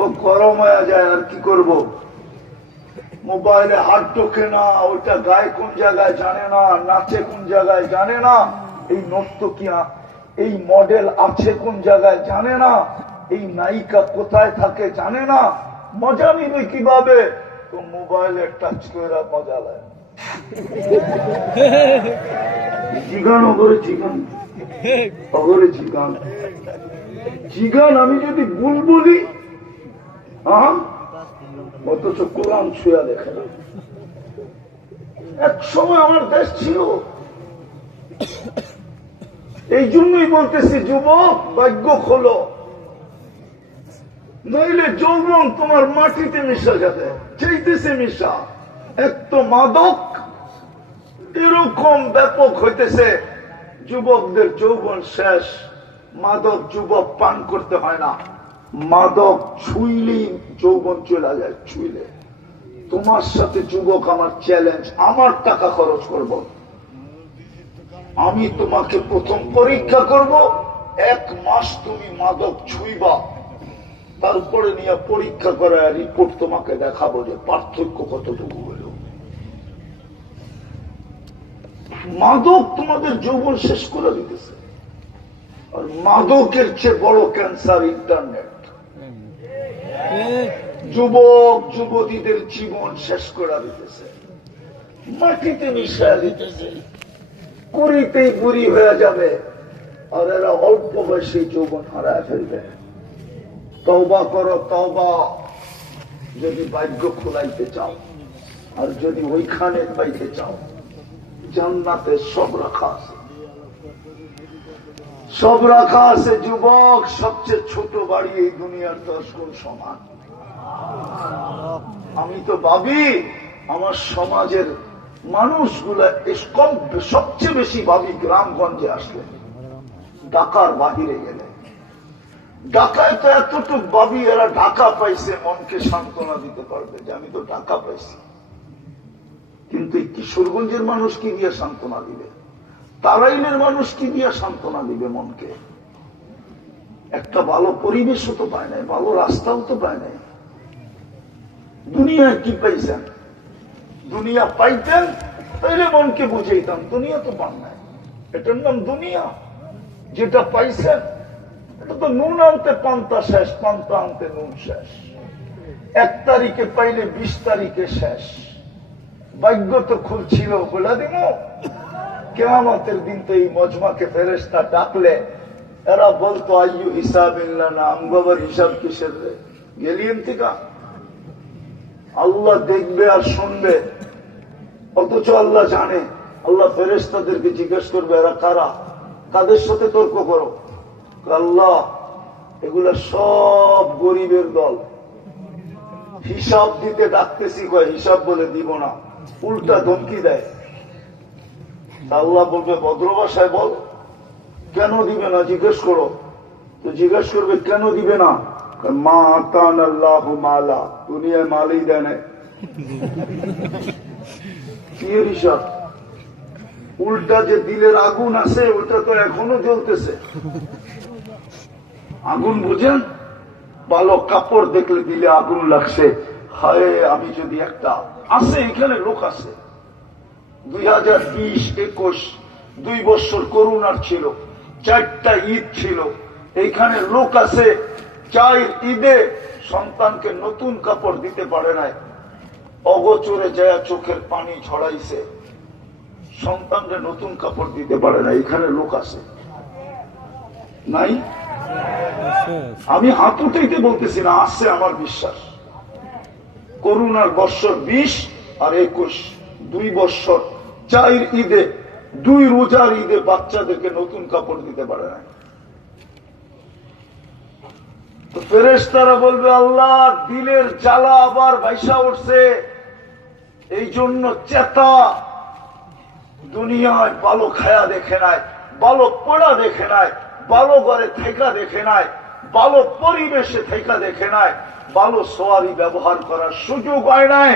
ও গরম হয়ে যায়, আর কি করব। মোবাইলে হাত ঢোকে না, ওইটা গায়ে কোন জায়গায় জানে না, নাচে কোন জায়গায় জানে না, এই নর্তকিয়া এই মডেল আছে কোন জায়গায় জানে না, এই নায়িকা কোথায় থাকে জানে না। মজা নিবে কিভাবে? তো মোবাইলে টাচ করে মজা লাগে। জিগান অগরে জিগান, অগরে জিগান, জিগান। আমি যদি ভুল বলি, অথচ কোরআন ছুঁয়া দেখে না। এক সময় আমার দেশ ছিল। এই জন্যই বলতেছি যুবক, ভাগ্য খোলো, নইলে যৌবন তোমার মাটিতে মিশা যাবে। চাইতেছে মিশা। এক তো মাদক এরকম ব্যাপক হইতেছে, যুবকদের যৌবন শেষ। মাদক যুবক পান করতে হয় না, মাদক ছুঁইলেই যৌবন চলে যায়। ছুঁইলে তোমার সাথে যুবক আমার চ্যালেঞ্জ, আমার টাকা খরচ করব, আমি তোমাকে প্রথম পরীক্ষা করব। 1 মাস তুমি মাদক ছুঁইবা, তারপরে নিয়ে পরীক্ষা করা রিপোর্ট তোমাকে দেখাবো যে পার্থক্য কতটুকু হলো। মাদক তোমাদের যৌবন শেষ করে দিতেছে। আর মাদকের চেয়ে বড় ক্যান্সার ইন্টারনেট। যুবক যুবতীদের জীবন শেষ করে দিতেছে, মাটিতে মিশিয়ে দিতেছে, কুড়িতেই বুড়ি হয়ে যাবে, আর এরা অল্প বয়সে যৌবন হারায় ফেলবে। তওবা করো, তওবা, যদি ভাগ্য খোলাইতে চাও। আর যদি ওইখানে পাইতে চাও, জান্নাতে সব রাখা আছে, সব রাখা আছে। যুবক, সবচেয়ে ছোট বাড়ি এই দুনিয়ার 10 গুণ সমান। আমি তো ভাবি আমার সমাজের মানুষগুলা সবচেয়ে বেশি ভাবি গ্রামগঞ্জে আসলে, ঢাকার বাহিরে গেলে। ঢাকায় তো এতটুক ভাবি এরা ঢাকা পাইছে, মনকে সান্ত্বনা দিতে পারবে যে আমি তো ঢাকা পাইছি। কিন্তু এই কিশোরগঞ্জের মানুষ কি দিয়ে সান্ত্বনা দিবে? তারাইলের মানুষ কি দিয়ে সান্ত্বনা দিবে মনকে? একটা ভালো পরিবেশও তো পায় নাই, ভালো রাস্তাও তো পায় নাই। দুনিয়ায় কি পাইছেন? দুনিয়া পাইতেন তাইলে মনকে বুঝাইতাম, দুনিয়া তো পান নাই। এটার নাম দুনিয়া। যেটা পাইছেন এটা তো নুন আনতে পান্তা শেষ, পান্তা আনতে নুন শেষ। 1 তারিখে পাইলে 20 তারিখে শেষ। ভাগ্য তো খুলছিল বলে দিব। কিয়ামতের দিন তো এই মজমাকে ফেরেশতা ডাকলে এরা বলতো আইয়ু হিসাবিল্লাহ না, আমগোবার হিসাব কিসের রে? গেলিয়েন থেকে আল্লাহ দেখবে আর শুনবে, অথচ আল্লাহ জানে। আল্লাহ ফেরেশতাদেরকে জিজ্ঞেস করবে এরা কারা, কাদের সাথে তর্ক করো? আল্লাহ এগুলা সব গরিবের দল, হিসাব দিতে ডাকতেছি, কয় হিসাব বলে দিব না, উল্টা ধমকি দেয়। আল্লাহ বলবে ভদ্র ভাষায় বল, কেন দিবে না জিজ্ঞেস করো। তো জিজ্ঞেস করবে কেন দিবে না? মা আতান আল্লাহ মালা, দুনিয়ায় মালই দেয় না। কি হিসাব? উল্টা যে দিলের আগুন আছে ওটা তো এখনো জ্বলতেছে। আগুন বুঝেন? ভালো কাপড় দেখলে দিলে আগুন লাগছে, হায় আমি যদি একটা আছে, এখানে লোক আছে 2020-21 2 বছর করোনার ছিল, 4টা ঈদ ছিল, এইখানে লোক আছে 4 ঈদে সন্তানকে নতুন কাপড় দিতে পারে নাই, অগোচরে যায় চোখের পানি ছড়াইছে, সন্তানকে নতুন কাপড় দিতে পারে না। এখানে লোক আছে নাই? আমি হাত উঠাইতে বলতেছি না, আসছে আমার বিশ্বাস। করোনার বৎসর 20 আর 21, 2 বৎসর 4 ঈদে, 2 রোজার ঈদে বাচ্চাদেরকে নতুন কাপড় দিতে পারে না। তো ফেরেশতারা বলবে আল্লাহ দিলের জ্বালা আবার ভাইসা উঠছে, এই জন্য চেতা। দুনিয়ায় ভালো খায়া দেখে নাই, ভালো পড়া দেখে নাই, ভালো ঘরে থেকা দেখে নাই, ভালো পরিবেশে থেকা দেখে নাই, ভালো সোয়ারি ব্যবহার করার সুযোগ হয় নাই।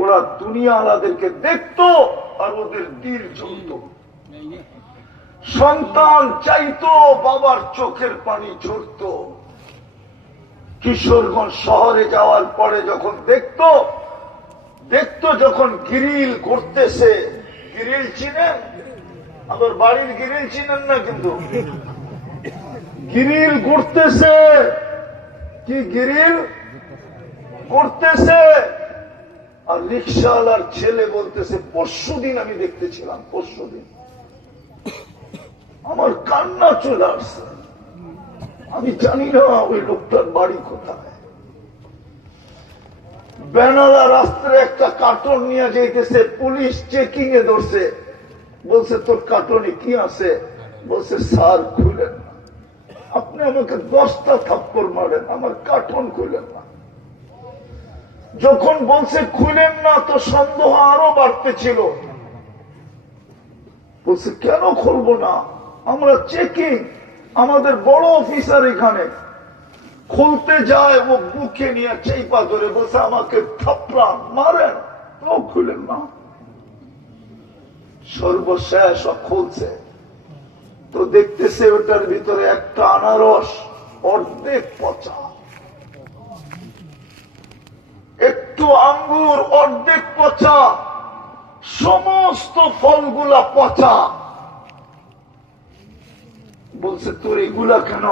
ওরা দুনিয়া আলাদেরকে দেখতো আর ওদের দিল জ্বলত। সন্তান চাইতো, বাবার চোখের পানি ঝরত। কিশোরগঞ্জ শহরে যাওয়ার পরে যখন দেখতো যখন গ্রিল করতেছে, গ্রিল চিনেন? আবার বাড়ির গ্রিল চিনেন না, কিন্তু গ্রিল করতেছে। কি গ্রিল করতেছে? আর রিক্সাওয়ালার ছেলে বলতেছে পরশুদিন আমি দেখতেছিলাম, পরশুদিন। আমার কান্না চলে আসছে। আমি জানি না ওই লোকটার বাড়ি কোথায়। বেনালা রাস্তায় একটা কার্টন নিয়ে যাইতেছে, পুলিশ চেকিং এ ধরছে, বলছে তোর কার্টনে কি আছে? বলছে স্যার খুলেন না, আপনি আমাকে 10টা থাপ্পড় মারেন, আমার কার্টন খুলেন না। যখন বলছে খুলেন না তো সন্দেহ আরো বাড়তেছিল। বলছে কেন খুলবো না, আমরা চেকিং, আমাদের বড় অফিসার এখানে। খুলতে যায়, ও বুকে নিয়ে চেপা ধরে বলছে আমাকে থাপ্পড় মারেন, তো খুলেন না। সর্বশেষ খুলছে তো দেখতেছে ওটার ভিতরে একটা আনারস অর্ধেক পচা, একটু আঙ্গুর অর্ধেক পচা, সমস্ত ফলগুলা পচা। বলছে তোর এগুলা কেন?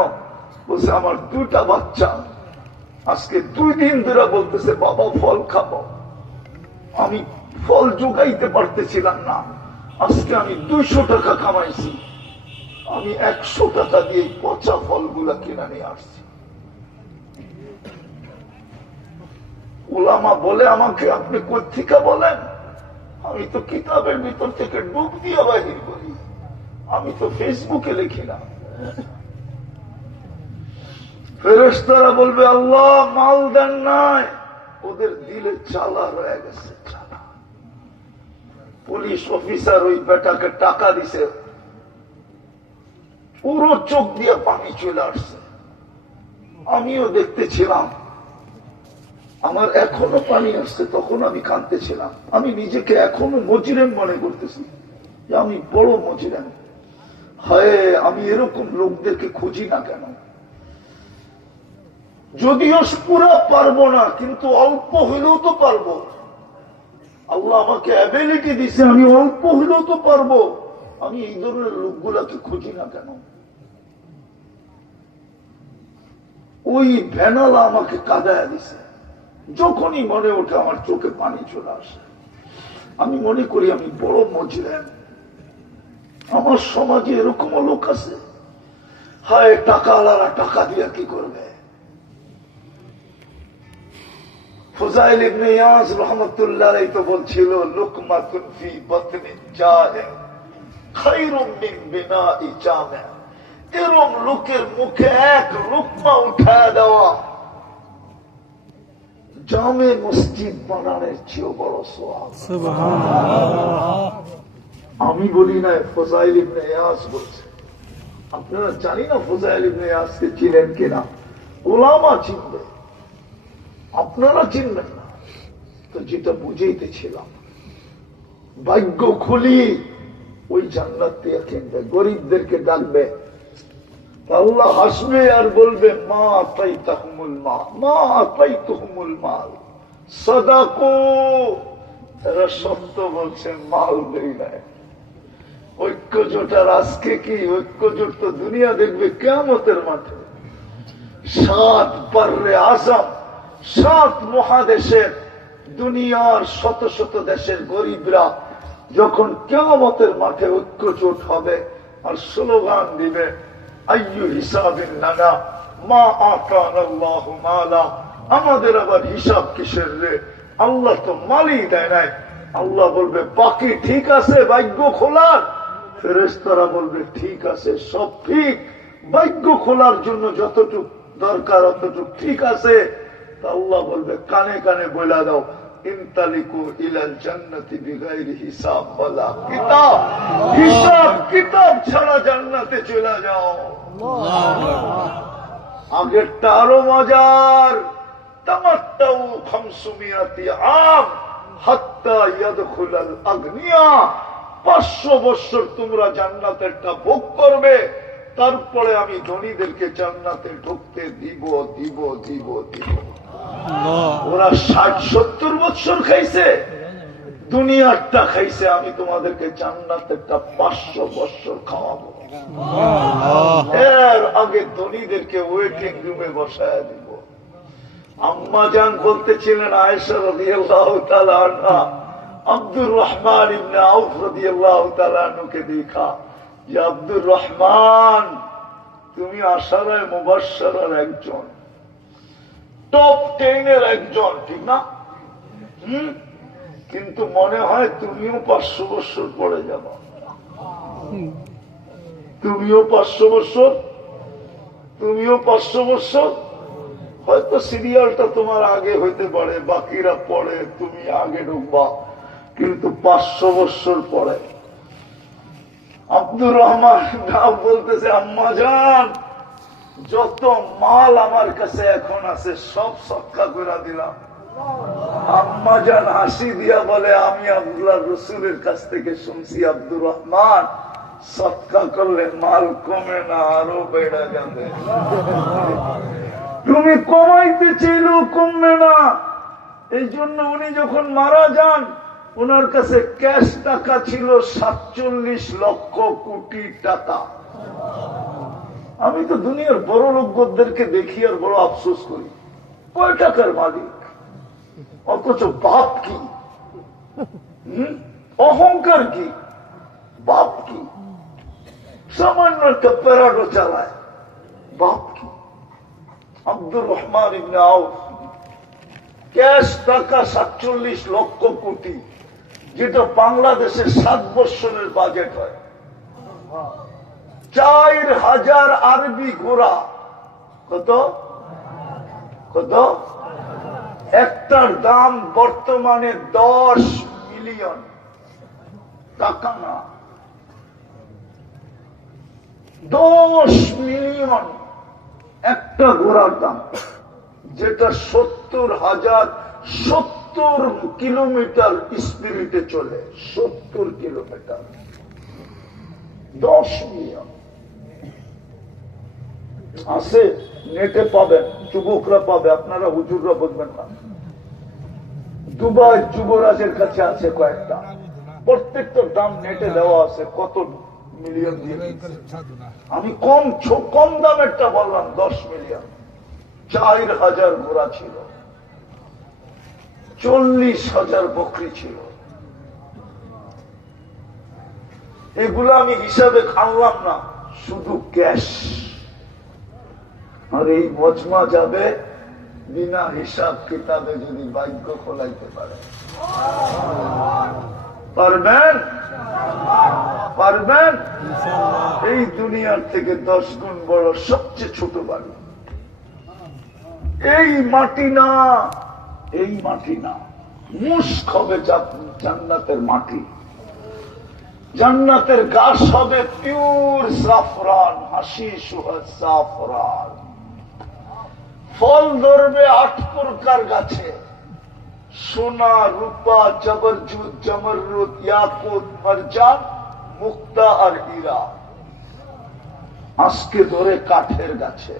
বলছে আমার 2টা বাচ্চা আজকে 2 দিন ধরে বলতেছে বাবা ফল খাবো, আমি ফল জোগাইতে পারতেছিলাম না, আজকে আমি 200 টাকা কামাইছি, আমি 100 টাকা দিয়ে পচা ফলগুলা কিনে নিয়ে আসছি। ওলামা বলে আমাকে আপনি কোত্থেকে বলেন? আমি তো কিতাবের ভিতর থেকে ডুব দিয়ে বাহির করি, আমি তো ফেসবুকে লিখি না। ফেরেশতারা বলবে আল্লাহ মাল দেন নাই, ওদের দিলে চালা রয়ে গেছে, চালা। পুলিশ অফিসার ওই বেটাকে টাকা দিছে, পুরো চোখ দিয়ে পানি চলে আসছে। আমিও দেখতেছিলাম, আমার এখনো পানি আসছে। তখন আমি কাঁদতেছিলাম। আমি নিজেকে এখনো মজিরেন মনে করতেছি যে আমি বড় মজিরেন। হায়, আমি এরকম লোকদেরকে খুঁজি না কেন? যদিও পুরা পারবো না, কিন্তু অল্প হইলেও তো পারবো। আল্লাহ আমাকে অ্যাবিলিটি দিছে, আমি অল্প হইলেও তো পারবো। আমি এই ধরনের লোকগুলাকে খুঁজি না কেন? ওই ভ্যানালা আমাকে কাঁদায়া দিছে। যখনই মনে ওঠে আমার চোখে পানি চলে আসে। আমি মনে করি আমি বড় মজরেন। আমার সমাজে এরকম লোক আছে। হায়, টাকা আলারা টাকা দিয়া কি করবে? ফুজাইল ইবনে ইয়াজ রাহমাতুল্লাহ আলাইহি তো বলছিল, লুকমাতুন ফি বাতনিন জাহিল খায়রুম মিন বিনাই জামে। এরকম লোকের মুখে এক লুকমা উঠায় দেওয়া জামে মসজিদ বানানোর চেয়েও বড় সওয়াব। সুবহানাল্লাহ। আমি বলি না, ফুজাইল ইবনে ইয়াজ বলছে। আপনারা জানি না ফুজাইল ইবনে ইয়াজকে চিনেন কিনা? উলামা চিনবে, আপনারা চিনবেন না। তো যেটা বুঝাইতেছিলাম, ভাগ্য খুলি ওই জান্নাত দিয়ে কিনবে, গরিবদেরকে ডাকবে। আল্লাহ হাসবে আর বলবে, মা আতাইতাহুমুল মাল, মা আতাইতুহুমুল মাল সাদাকু। এরা সত্য বলছে, মাল দেই নাই। ঐক্য জোটার আজকে কি? ঐক্য জোট তো দুনিয়া দেখবে কিয়ামতের মাঠে। 7 বাররে আজম, 7 মহাদেশের দুনিয়ার শত শত দেশের গরিবরা যখন কিয়ামতের মাঠে ঐক্য জোট হবে আর স্লোগান দিবে, আইয়ু হিসাবিন লানা মা আতানাল্লাহু মালা। আমাদের আবার হিসাব কিসের রে? আল্লাহ তো মালই দেয় নাই। আল্লাহ বলবে, বাকি ঠিক আছে ভাগ্য খোলার? ফেরেশতারা বলবে, ঠিক আছে, সব ঠিক। ভাগ্য খোলার জন্য যতটুক দরকার অতটুক ঠিক আছে। আল্লাহ বলবে, কানে কানে বইলা দাও, ইনতালিকু ইলাল জান্নাতি বিগাইরি হিসাব ওয়ালা কিতাব। হিসাব কিতাব ছাড়া জান্নাতে চলে যাও। আগেরটা আরো মজার। তামাত্তাউ 500 আম হাত্তা ইয়াদখুলাল আগনিয়া। 500 বছর তোমরা জান্নাতেরটা ভোগ করবে, তারপরে আমি ধনীদেরকে জান্নাতে ঢুকতে দিব দিব দিব দিব। ওরা 60-70 বছর খাইছে, দুনিয়ারটা খাইছে। আমি তোমাদেরকে জান্নাতেরটা 500 বছর খাওয়াবো। এর আগে ধনীদেরকে ওয়েটিং রুমে বসায় দিব। আম্মা জান বলতেছিলেন, আয়েশা রাদিয়াল্লাহু তাআলা আনহা আব্দুর রহমান ইবনে আউফ রাদিয়াল্লাহু তাআলা আনহুকে দেখা, যে আব্দুর রহমান, তুমি আশারায়ে মুবাশশারার একজন, টপ 10 এর একজন, ঠিক না? কিন্তু মনে হয় তুমিও 500 বছর পরে যাবা। তুমিও 500 বছর, তুমিও 500 বছর। হয়তো সিরিয়ালটা তোমার আগে হইতে পারে, বাকিরা পরে, তুমি আগে ঢুকবা, কিন্তু 500 বছর পরে। আব্দুর রহমান বলতেছে, আম্মা জান, যত মাল আমার কাছে এখন আছে সব সৎকা করে দিলাম। আম্মা জান হাসি দিয়া বলে, আমি আব্দুল্লাহ রসুলের কাছ থেকে শুনছি, আব্দুর রহমান, সৎকা করলে মাল কমে না, আরো বেড়ে যাবে। তুমি কমাইতে চাইলেও কমবে না। এই জন্য উনি যখন মারা যান, ওনার কাছে ক্যাশ টাকা ছিল 47 লক্ষ কোটি টাকা। আমি তো দুনিয়ার বড় লোকদেরকে দেখি আর বড় আফসোস করি, কয় টাকার মালিক, অথচ বাপ কি, অহংকার কি, বাপ কি, সামান্য একটা প্যারাডো চালায়, বাপ কি। আব্দুর রহমান ইবনে আউফ, ক্যাশ টাকা 47 লক্ষ কোটি, যেটা বাংলাদেশের 7 বছরের বাজেট হয়। 4000 আরবি ঘোড়া, কত কত? একটার দাম বর্তমানে 10 মিলিয়ন। টাকা না, 10 মিলিয়ন একটা ঘোড়ার দাম, যেটা 70 কিলোমিটার স্পিরিটে চলে। 70 কিলোমিটার, 10 মিলিয়ন আছে। নেটে পাবেন, যুবকরা পাবে, আপনারা হুজুররা বুঝবেন না। দুবাই যুবরাজের কাছে আছে কয়েকটা, প্রত্যেকটার দাম নেটে দেওয়া আছে, কত মিলিয়ন দিয়ে। আমি কম দামেরটা বললাম, 10 মিলিয়ন। 4000 ঘোড়া ছিল, 40,000 বকরি ছিল। এগুলো আমি হিসাবে খাওয়ালাম না, শুধু ক্যাশ। আর এই মজমা যাবে বিনা হিসাব কিতাবে, যদি ভাগ্য খোলাইতে পারে। পারবেন? পারবেন? এই দুনিয়ার থেকে 10 গুণ বড় সবচেয়ে ছোট বাড়ি। এই মাটি না, এই মাটি না, মুস্ক হবে জান্নাতের মাটি। জান্নাতের গাছ হবে পিওর জাফরান, হাসিস জাফরান। ফল ধরবে 8 প্রকার গাছে, সোনা, রূপা, জবরজুদ, জমরুদ, ইয়াকুত, মারজান, মুক্তা আর হীরা। আজকে ধরে কাঠের গাছে।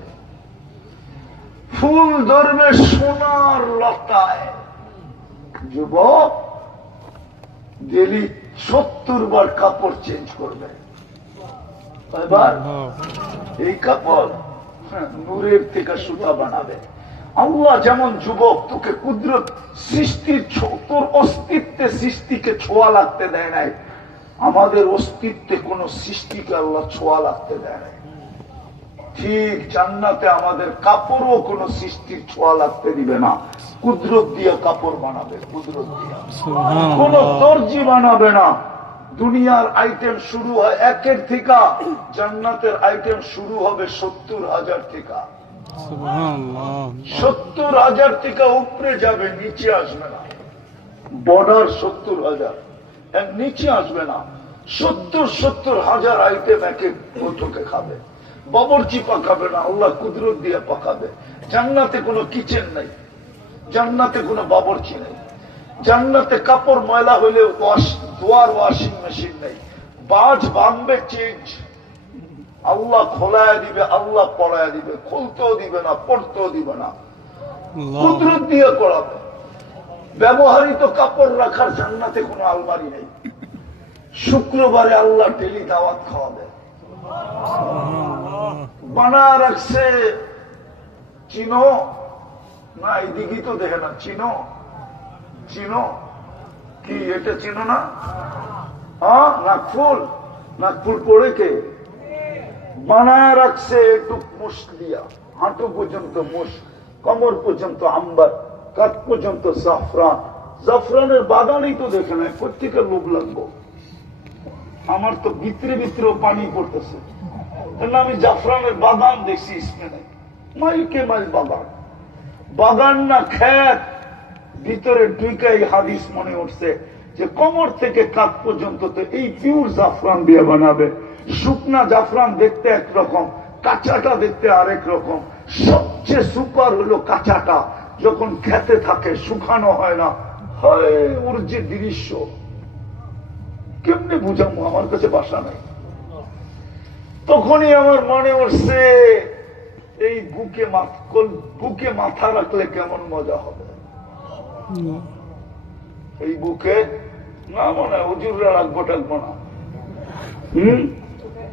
ফুল ধরবে সোনার লতায়। যুবক ডেলি 70 বার কাপড় চেঞ্জ করবে। এবার এই কাপড় নূরের থেকে সুতা বানাবে। আল্লাহ যেমন যুবক তোকে কুদরত সৃষ্টির, তোর অস্তিত্বে সৃষ্টিকে ছোঁয়া লাগতে দেয় নাই, আমাদের অস্তিত্বে কোন সৃষ্টিকে আল্লাহ ছোঁয়া লাগতে দেয় নাই। ঠিক জান্নাতে আমাদের কাপড়ও কোন সৃষ্টির ছোঁয়া লাগতে দিবে না, কুদরত দিয়ে কাপড় বানাবে, কুদরত দিয়ে। কোন দর্জি বানাবে না। দুনিয়ার আইটেম শুরু হয় 1 থেকে, জান্নাতের আইটেম শুরু হবে 70,000 থেকে। 70,000 থেকে উপরে যাবে, নিচে আসবে না। বর্ডার 70,000, নিচে আসবে না। 70,000 আইটেম একে বৈঠকে খাবে। বাবরচি পাকাবে না, আল্লাহ কুদরত দিয়ে পাকাবে। জান্নাতে কোনো কিচেন নাই, জান্নাতে কোনো বাবরচি নেই। জান্নাতে কাপড় ময়লা হইলে ধোয়ার ওয়াশিং মেশিন নেই। বাজ বাঁধবে চেঞ্জ, আল্লাহ খোলায় দিবে, আল্লাহ পড়ায় দিবে, খুলতেও দিবে না, পড়তেও দিবে না, কুদরত দিয়ে করাবে। ব্যবহৃত কাপড় রাখার জান্নাতে কোনো আলমারি নেই। শুক্রবারে আল্লাহ ডেলি দাওয়াত খাওয়াবে। বানা রাখছে, চিনো না? এইদিকে তো দেখে না, চিনো? চিনো কি এটা? চিনো না? হ্যাঁ, নাকফুল। নাকফুল পড়ে কে বানায় রাখছে? একটু মুস্ক দিয়া, হাঁটু পর্যন্ত মুস্ক, কমর পর্যন্ত আম্বার, কাঠ পর্যন্ত জাফরান। জাফরানের বাগানই তো দেখে নাই, প্রত্যেকের লোভ লাগবো। আমার তো ভিতরে ভিতরেও পানি পড়তেছে। আমি জাফরানের বাগান দেখছি স্পেনে, মাইলকে মাইল বাগান। বাগান না খেত, ভিতরে ঢুকাই হাদিস মনে উঠছে যে কোমর থেকে কাঠ পর্যন্ত তো এই পিওর জাফরান দিয়ে বানাবে। শুকনা জাফরান দেখতে একরকম, কাঁচাটা দেখতে আরেক রকম। সবচেয়ে সুপার হলো কাঁচাটা, যখন খেতে থাকে, শুকানো হয় না, হয় ওর যে দৃশ্য কেমনে বুঝাবো, আমার কাছে ভাষা নাই। তখনই আমার মনে উঠছে এই বুকে মাথা রাখলে কেমন মজা হবে। এই বুকে না মনে হুজুররা রাখবো টাকবো না।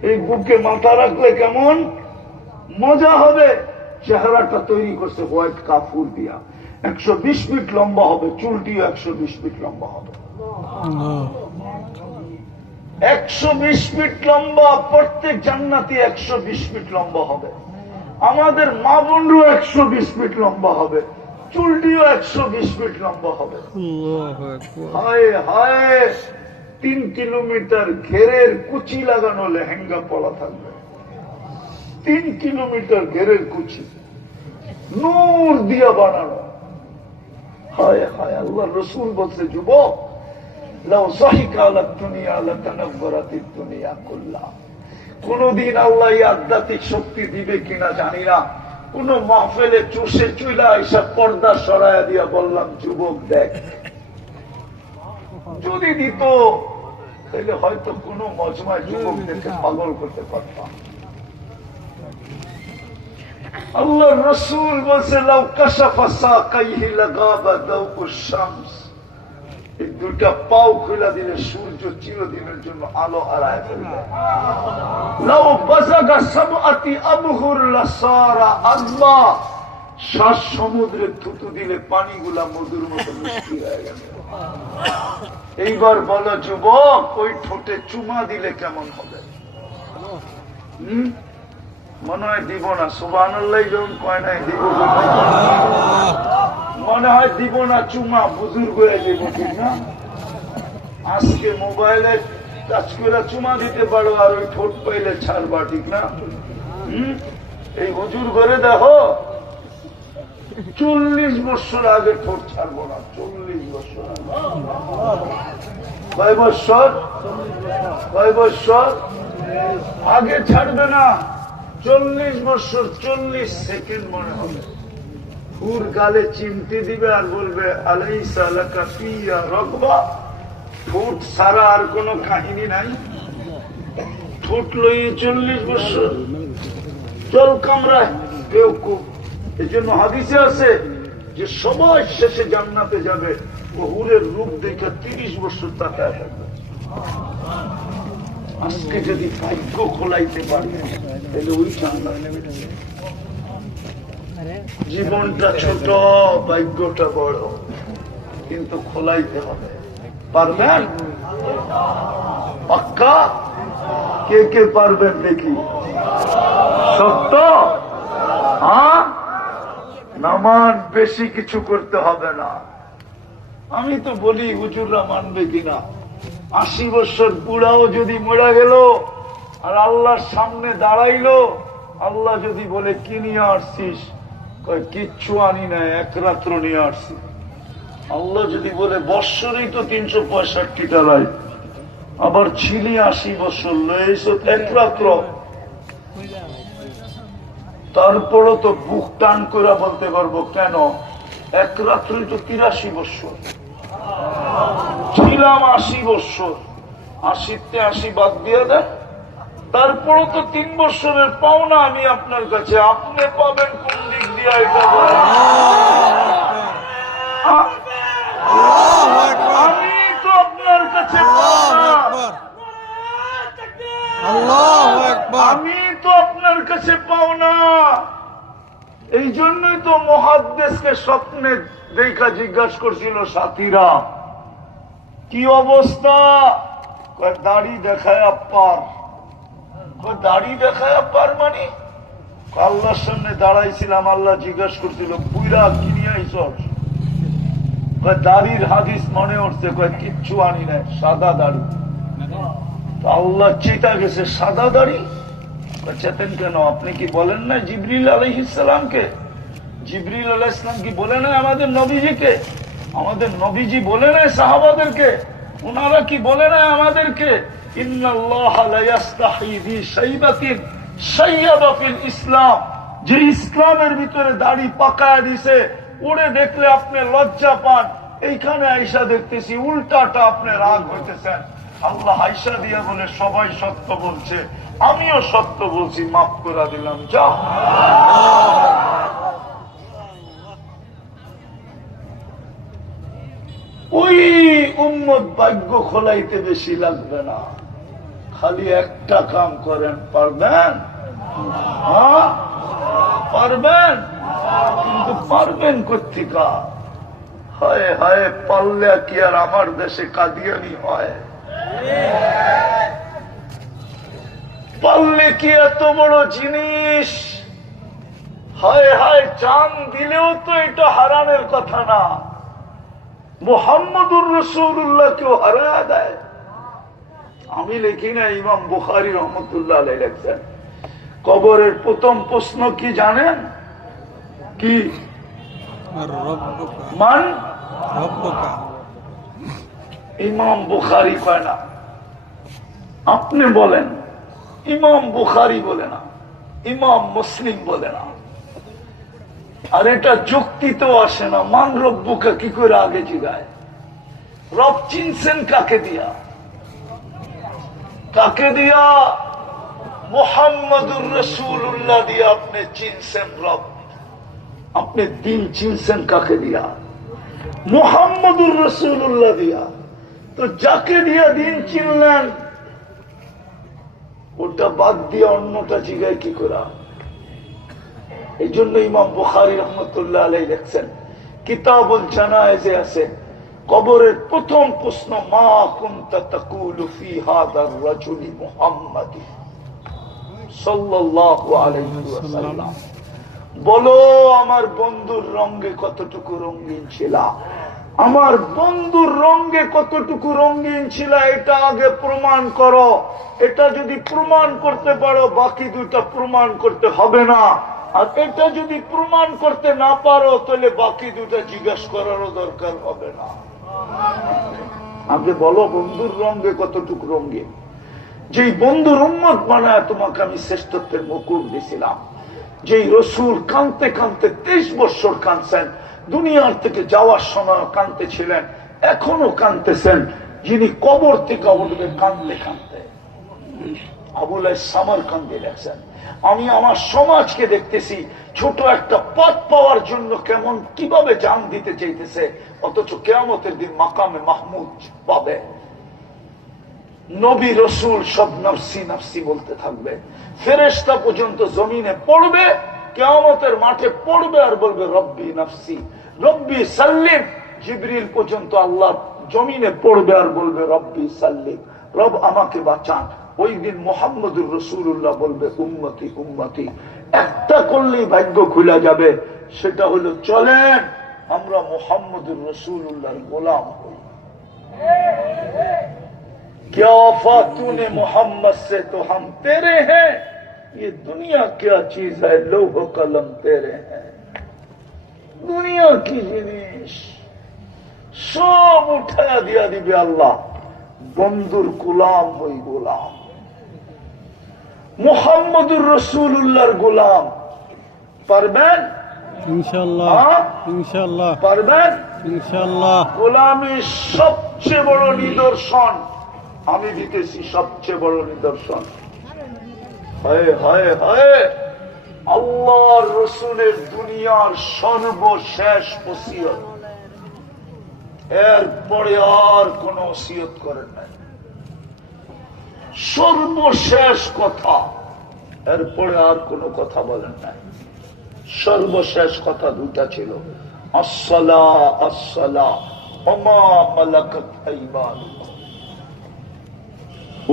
এই বুকে মাথা রাখলে কেমন মজা হবে। চেহারাটা তৈরি করছে হোয়াইট কাপড় দিয়া, 120 ফিট লম্বা হবে, চুলটিও 120 ফিট লম্বা হবে। 120 ফিট লম্বা, প্রত্যেক জান্নাতি 120 ফিট লম্বা হবে। আমাদের মা বোনরও 120 ফিট লম্বা হবে, চুলটিও 120 ফিট লম্বা হবে। হায় হায়, 3 কিলোমিটার ঘেরের কুচি লাগানো লেহেঙ্গা পলা থাকবে। 3 কিলোমিটার ঘেরের কুচি, নূর দিয়া বানানো। হায় হায়, আল্লাহ রসুল বলছে, যুবক লাউ যাহিকা আলা দুনিয়া লাতানাব্বারাতিদ দুনিয়া কুল্লাহা। কোনদিন আল্লাহ এই আধ্যাত্মিক শক্তি দিবে কিনা জানি না। কোন মাহফিলে চুষে চুইলা এসব পর্দা সরাইয়া দিয়া বললাম, যুবক দেখ, যদি দিত তাহলে হয়তো কোন মজমায় যুবকদেরকে পাগল করতে পারতাম। আল্লাহ রসুল বলছে, লাউ কাশাফা সাকাইহি লাগাবা দাউকুশ শামস। এই দুটা পাও খুলে দিলে সূর্য চিরদিনের জন্য আলো হারায় ফেলবে। লাউ বাযাগা সাবআতি আবহুর লাসারা আযমা। 7 সমুদ্রে থুতু দিলে পানিগুলা মধুর মতো মিষ্টি হয়ে গেল। এইবার বলো যুবক, ওই ঠোঁটে চুমা দিলে কেমন হবে? মনে হয় দিব না। সুবহানাল্লাহ যখন কয় নাই দিব, মনে হয় দিব না, চুমা বুজুর্গ হয়ে দিব, ঠিক না? আজকে মোবাইলে টাচ করে চুমা দিতে পারো, আর ওই ঠোঁট পাইলে ছাড়বা, ঠিক না? এই হুজুর করে দেখো, 40 বছর আগে ঠোঁট ছাড়বো না। 40 বছর কয় বছর? কয় বছর আগে ছাড়বে না? 40 বছর 40 সেকেন্ড মনে হবে। ফুর গালে চিমটি দিবে আর বলবে, আলাইসা লাকা ফিয়া রাগবা। ঠোঁট সারা আর কোন কাহিনী নাই। ঠোঁট লইয়ে 40 বছর চল কামরায় বেওকুফ। এই জন্য হাদিসে আছে যে সবাই শেষে জান্নাতে যাবে, হুরের রূপ দেখে 30 বছর তাকায় থাকবে। আজকে যদি ভাগ্য খোলাইতে পারবে তাহলে ওই জান্নাত। জীবনটা ছোট, ভাগ্যটা বড়, কিন্তু খোলাইতে হবে। পারবেন? পাক্কা? কে কে পারবেন দেখি? সত্য? হ্যাঁ, নামান, বেশি কিছু করতে হবে না। আমি তো বলি হুজুররা মানবে কিনা। 80 বছর বুড়াও যদি মরে গেল আর আল্লাহর সামনে দাঁড়াইলো, আল্লাহ যদি বলে কি নিয়ে আসছিস, কয় কিচ্ছু আনি না, এক রাত্র নিয়ে আসছি। আল্লাহ যদি বলে বৎসরেই তো 365টা রাত, আবার ছিলি 80 বছর লয়েছ এক রাত্র, তারপরও তো বুক টান করে বলতে পারবো, কেন এক রাত্রই তো 83 বছর ছিলাম। 80 বছর, 80তে 80 বাদ দিয়ে দেয়, তারপরও তো 3 বছরের পাওনা আমি আপনার কাছে। আপনি পাবেন কোন দিক দিয়ে এটা বলেন? আমি তো আপনার কাছে পাওনা, আমি তো আপনার কাছে পাওনা। এই জন্যই তো মুহাদ্দিসকে স্বপ্নে দেখা জিজ্ঞাসা করছিল সাথীরা, কি অবস্থা? দাড়ি দেখায় আপার। দাড়ি দেখায় আপার মানে? আল্লাহর সামনে দাঁড়াইছিলাম, আল্লাহ জিজ্ঞাসা করছিল, বুইরা কি নিয়ে আইছস? দাড়ির হাদিস মনে উঠছে, কিচ্ছু আনি নাই, সাদা দাড়ি। আল্লাহ চিতা গেছে, সাদা দাড়ি? চেতেন কেন? আপনি কি বলেন না জিবরিল আলাইহিস সালামকে? জিবরিল আলাইহিস সালাম কি বলে নাই আমাদের নবীজিকে? আমাদের নবীজি বলে নাই সাহাবাদেরকে? ওনারা কি বলে নাই আমাদেরকে? ইন্নাল্লাহা লা ইস্তাহি বি শাইবাতিন শাইয়াবা ফিল ইসলাম। যে ইসলামের ভিতরে দাড়ি পাকায়া দিছে, ওরে দেখলে আপনি লজ্জা পান। এইখানে আয়েশা দেখতেছি উল্টাটা, আপনি রাগ হইতেছেন। আল্লাহ আয়েশা দিয়া বলে, সবাই সত্য বলছে, আমিও সত্য বলছি, মাফ করে দিলাম, যা। ওই উম্মত ভাগ্য খোলাইতে বেশি লাগবে না, খালি একটা কাম করেন। পারবেন? হ্যাঁ পারবেন, কিন্তু পারবেন কোথেকা? হায় হায়, পারলে কি আর আমার দেশে কাদিয়ানি হয়? পারলে কি এত বড় জিনিস? হায় হায়, চান দিলেও তো এটা হারানোর কথা না। মুহাম্মদুর রাসূলুল্লাহ কেউ হারায়া দেয়? আমি লিখি না, ইমাম বুখারী রহমতুল্লাহ আলাইহি লিখছেন, কবরের প্রথম প্রশ্ন কি জানেন? কি? মান ইমাম বুখারী কয় না, আপনি বলেন। ইমাম বুখারী বলে না, ইমাম মুসলিম বলে না। আর এটা যুক্তিতেও আসে না। মান রব্বুকা কি করে আগে জিগায়? রব চিনছেন কাকে দিয়া? কাকে দিয়া? মুহাম্মদুর রাসূলুল্লাহ দিয়া আপনি চিনছেন রব। আপনি দিন চিনছেন কাকে দিয়া? মুহাম্মদুর রাসূলুল্লাহ দিয়া। তো যাকে দিয়া দিন চিনলেন, ওটা বাদ দিয়ে অন্যটা জিগায় কি করা? এই জন্য ইমাম বুখারী রহমতুল্লাহ আলাইহি লিখছেন, কিতাবুল জানায়েজে আছে, কবরের প্রথম প্রশ্ন, মা কুনতা তাকুলু ফি হাদার রাজুলি মুহাম্মাদি সাল্লাল্লাহু আলাইহি ওয়াসাল্লাম। বলো আমার বন্ধুর রঙে কতটুকু রঙিন ছিল, আমার বন্ধুর রঙে কতটুকু রঙিন ছিল, এটা আগে প্রমাণ করো। এটা যদি প্রমাণ করতে পারো, বাকি দুটা প্রমাণ করতে হবে না। আর এটা যদি প্রমাণ করতে না পারো, তাহলে বাকি দুটা জিজ্ঞাসা করারও দরকার হবে না। আগে বলো বন্ধুর রঙে কতটুকু রঙিন। যেই বন্ধুর উম্মত বানায় তোমাকে আমি শ্রেষ্ঠত্বের মুকুট দিয়েছিলাম, যেই রসুল কাঁদতে কাঁদতে 23 বছর কাঁদছেন, দুনিয়ার থেকে যাওয়ার সময় কাঁদতে ছিলেন, এখনো কাঁদতেছেন, যিনি কবর থেকে উঠবে কাঁদতে কাঁদতে। আবুল সামার কান্দে লেখছেন, আমি আমার সমাজকে দেখতেছি ছোট একটা পথ পাওয়ার জন্য কেমন কিভাবে জান দিতে চাইতেছে, অথচ কিয়ামতের দিন মাকামে মাহমুদ পাবে। নবী রসুল সব নফসি নফসি বলতে থাকবে, ফেরেশতা পর্যন্ত জমিনে পড়বে, কিয়ামতের মাঠে পড়বে আর বলবে রব্বি নফসি রব্বি সাল্লিম। জিবরিল পর্যন্ত আল্লাহ জমিনে পড়বে আর বলবে রব্বি সাল্লিম, রব আমাকে বাঁচান। ওই দিন মুহাম্মদুর রাসূলুল্লাহ বলবে উম্মতি উম্মতি। একটা করলেই ভাগ্য খুলে যাবে, সেটা হলো চলেন আমরা মুহাম্মদুর রাসূলুল্লাহর গোলাম হই। क्या वफा तूने मोहम्मद से तो हम तेरे हैं, ये दुनिया क्या चीज है, लौह कलम तेरे हैं। दुनिया की जिनिस सब उठाया दिया दिबे আল্লাহ, বন্ধুর গোলাম হই গোলাম, মুহাম্মদুর রাসূলুল্লাহর গোলাম। পারবেন ইনশাআল্লাহ, ইনশাআল্লাহ পারবেন ইনশাআল্লাহ। গোলামের সবচেয়ে বড় নিদর্শন আমি দিতেছি, সবচেয়ে বড় নিদর্শন। হায় হায় হায়, আল্লাহর রসুলের দুনিয়ার সর্বশেষ ওসিয়ত, এরপরে আর কোন ওসিয়ত করেন নাই। সর্বশেষ কথা, এরপরে আর কোন কথা বলেন নাই। সর্বশেষ কথা দুটা ছিল, আসসালাহ আসসালাহ ওমা মালাকাত আইমানুকুম।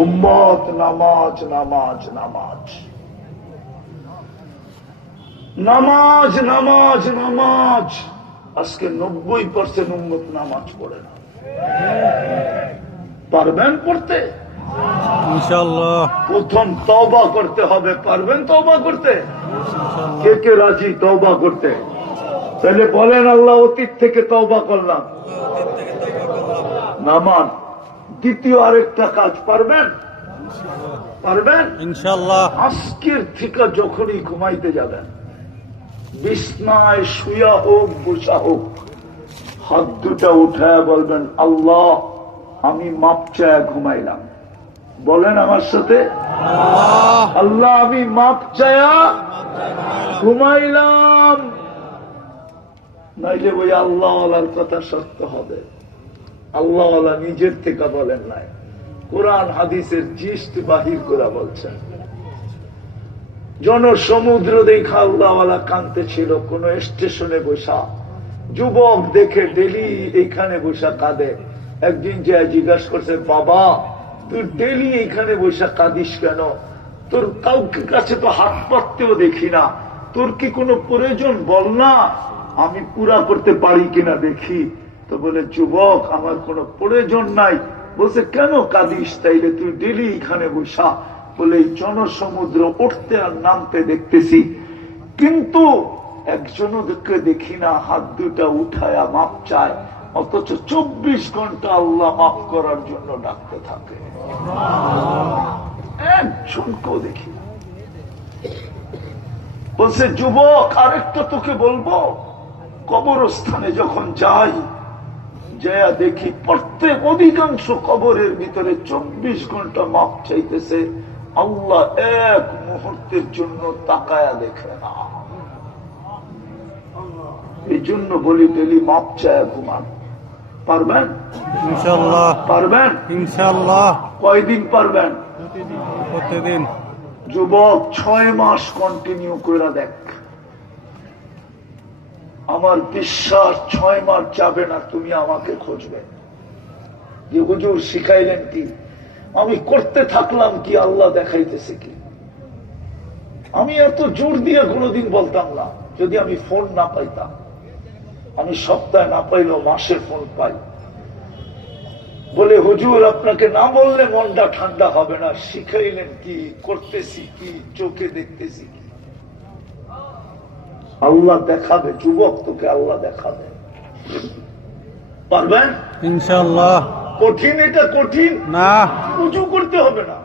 উম্মত নামাজ নামাজ নামাজ নামাজ নামাজ নামাজ। আজকে 90% উম্মত নামাজ পড়ে না। পারবেন পড়তে? ইনশাআল্লাহ। প্রথম তওবা করতে হবে। পারবেন তওবা করতে? কে কে রাজি তওবা করতে? তাহলে বলেন আল্লাহ অতীত থেকে তওবা করলাম। নামান দ্বিতীয় আরেকটা কাজ পারবেন? পারবেন ইনশাআল্লাহ। আজকের থেকে যখনই ঘুমাইতে যাবেন, বিছনায় শুয়া হোক বসা হোক, হাত দুটা উঠায় বলবেন আল্লাহ আমি মাপ চায়া ঘুমাইলাম। বলেন আমার সাথে, আল্লাহ আমি মাপ চায়া ঘুমাইলাম। নাইলে ওই আল্লাহওয়ালার কথা সত্য হবে। আল্লাহওয়ালা নিজের থেকে বলেন নাই, কোরআন হাদিসের জিস্ট বাহির করে বলছেন। জনসমুদ্র দেখা আল্লাহওয়ালা কাঁদতে ছিল কোন স্টেশনে বসা, যুবক দেখে ডেলি এখানে বসা কাঁদে। একদিন যে জিজ্ঞাসা করছে, বাবা তুই ডেলি এখানে বসা কাঁদিস কেন? তোর কাউকে কাছে তো হাত পাততেও দেখি না, তোর কি কোনো প্রয়োজন বল না, আমি পুরা করতে পারি কিনা দেখি। তো বলে, যুবক আমার কোনো প্রয়োজন নাই। বলছে, কেন কাঁদিস? তাইলে তুই ডেলি এখানে বসা। বলে, এই জনসমুদ্র উঠতে আর নামতে দেখতেছি, কিন্তু একজনকে দেখি না হাত দুটা উঠায়া মাপ চায়। অথচ 24 ঘন্টা আল্লাহ মাফ করার জন্য ডাকতে থাকে। একজনকেও দেখি না। বলছে যুবক, আরেকটা তোকে বলবো, কবরস্থানে যখন যাই, যা দেখি প্রত্যেক অধিকাংশ কবরের ভিতরে 24 ঘন্টা মাপ চাইতেছে, আল্লাহ এক মুহূর্তের জন্য তাকায়া দেখে না। এই জন্য বলি ডেলি মাপ চায় ঘুমান। পারবেন? ইনশাআল্লাহ পারবেন? ইনশাআল্লাহ। কয়দিন পারবেন? প্রতিদিন। যুবক 6 মাস কন্টিনিউ করে দেখ, আমার বিশ্বাস 6 মাস যাবে না তুমি আমাকে খুঁজবে যে হুজুর শিখাইলেন কি, আমি করতে থাকলাম কি, আল্লাহ দেখাইতেছে কি। আমি এত জোর দিয়ে কোনোদিন বলতাম না, যদি আমি ফোন না পাইতাম। আমি সপ্তাহে না পাইলেও মাসে ফোন পাই, বলে হুজুর আপনাকে না বললে মনটা ঠান্ডা হবে না, শিখাইলেন কি, করতেছি কি, চোখে দেখতেছি কি। আল্লাহ দেখাবে যুবক, তোকে আল্লাহ দেখাবে। পারবেন? ইনশাআল্লাহ। কঠিন, এটা কঠিন না, উঁচু করতে হবে না।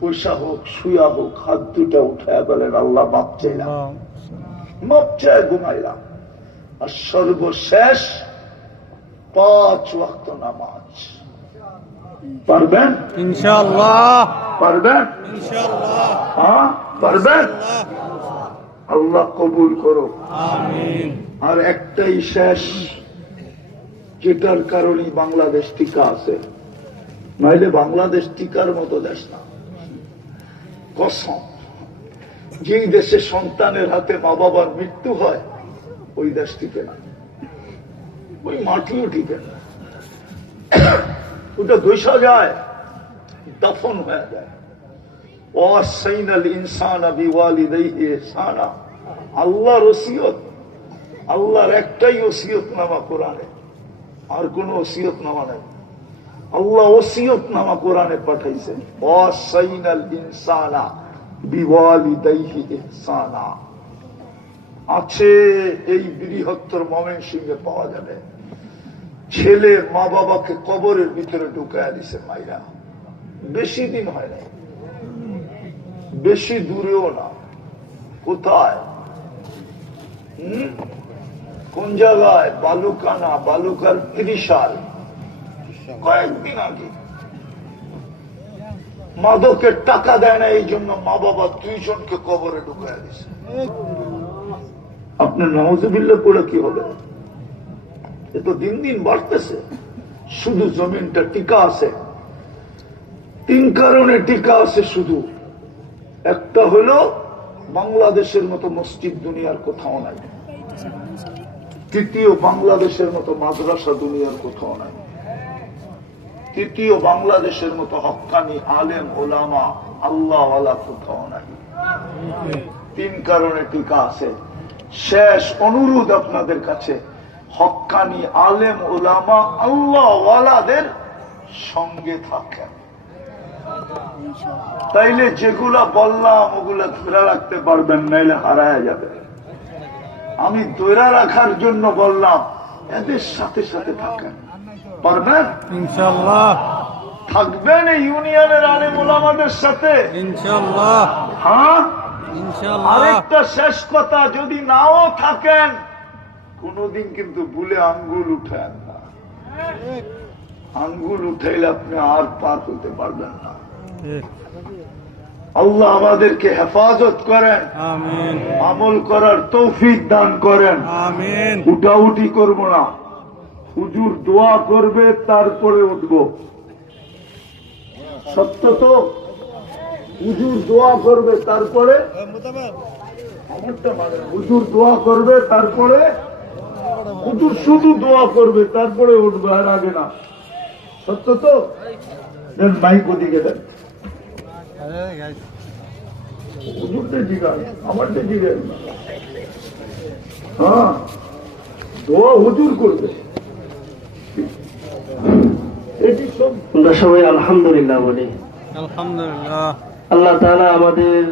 পয়সা হোক, শুয়া হোক, হাত দুটা উঠায় বলেন আল্লাহ মাপ চাইলাম, মাপ চায় ঘুমাইলাম। আর সর্বশেষ 5 ওয়াক্ত নামাজ। পারবেন? ইনশাআল্লাহ। পারবেন? ইনশাআল্লাহ। হ্যাঁ পারবেন? আল্লাহ কবুল করো, আমিন। আর একটাই শেষ, যেটার কারণে বাংলাদেশ টিকা আছে, নাইলে বাংলাদেশ টিকার মতো দেশ না। কসম, যেই দেশে সন্তানের হাতে মা বাবার মৃত্যু হয়, ওই দেশ টিকে না, ওই মাটিও টিকে না। ওটা দৈসা যায়, দফন হয়ে যায়। ওয়াসাইনাল ইনসানা বিওয়ালিদাইহি ইহসানা, আল্লাহর ওসিয়ত, আল্লাহর একটাই ওসিয়ত নামা কোরআনে, আর কোন ওসিয়ত নামা নাই। আল্লাহ ওসিয়ত নামা কোরআনে পাঠাইছে, ওয়াসাইনাল ইনসানা বিওয়ালিদাইহি ইহসানা। আছে, এই বৃহত্তর ময়মনসিংহে পাওয়া যাবে। ছেলে মা বাবাকে কবরের ভিতরে ঢুকাইয়া দিছে মাইরা, বেশি দিন হয় না, বেশি দূরেও না। কোথায়? কোন জায়গায়? বালুকানা, বালুকার ত্রিশাল, কয়েকদিন আগে। মাদকের টাকা দেয় না, এই জন্য মা বাবা 2 জনকে কবরে ঢুকাইয়া দিছে। আপনার নাউজুবিল্লাহ পড়ে কি হবে? এ তো দিন দিন বাড়তেছে। শুধু জমিনটা টিকা আছে, 3 কারণে টিকা আছে শুধু। একটা হলো বাংলাদেশের মতো মসজিদ দুনিয়ার কোথাও নাই। তৃতীয়, বাংলাদেশের মতো মাদ্রাসা দুনিয়ার কোথাও নাই। তৃতীয়, বাংলাদেশের মতো হক্কানি আলেম ওলামা আল্লাহওয়ালা কোথাও নাই। 3 কারণে টিকা আছে। শেষ অনুরোধ আপনাদের কাছে, হক্কানি আলেম ওলামা আল্লাহওয়ালাদের সঙ্গে থাকেন, তাইলে যেগুলা বললাম ওগুলা ধরে রাখতে পারবেন, নাইলে হারায় যাবে। আমি ধরে রাখার জন্য বললাম, এদের সাথে সাথে থাকেন। পারবেন? ইনশাআল্লাহ। থাকবেন এই ইউনিয়নের আলেম ওলামাদের সাথে? ইনশাআল্লাহ। হ্যাঁ। ইনশাআল্লাহ। আরেকটা শেষ কথা, যদি নাও থাকেন কোনদিন কিন্তু ভুলে আঙ্গুল উঠান না। আঙ্গুল উঠাইলে আপনি আর পার হতে পারবেন না। আল্লাহ আমাদেরকে হেফাজত করেন, আমিন। আমল করার তৌফিক দান করেন। আমিন। উঠাউঠি করব না, হুজুর দোয়া করবে তারপরে উঠব। সত্য তো? হুজুর দোয়া করবে তারপরে, আমারটা মানে হুজুর দোয়া করবে তারপরে, হুজুর শুধু দোয়া করবে তারপরে উঠবে, আর আগে না। সত্য তো? দেন মাইক ওদিকে দেন, হুজুরটা জিগান, আমারটা জিগান না। হ্যাঁ, দোয়া হুজুর করবে। এটি সব আমরা সবাই আলহামদুলিল্লাহ বলি। আলহামদুলিল্লাহ। আল্লাহ তাআলা আমাদের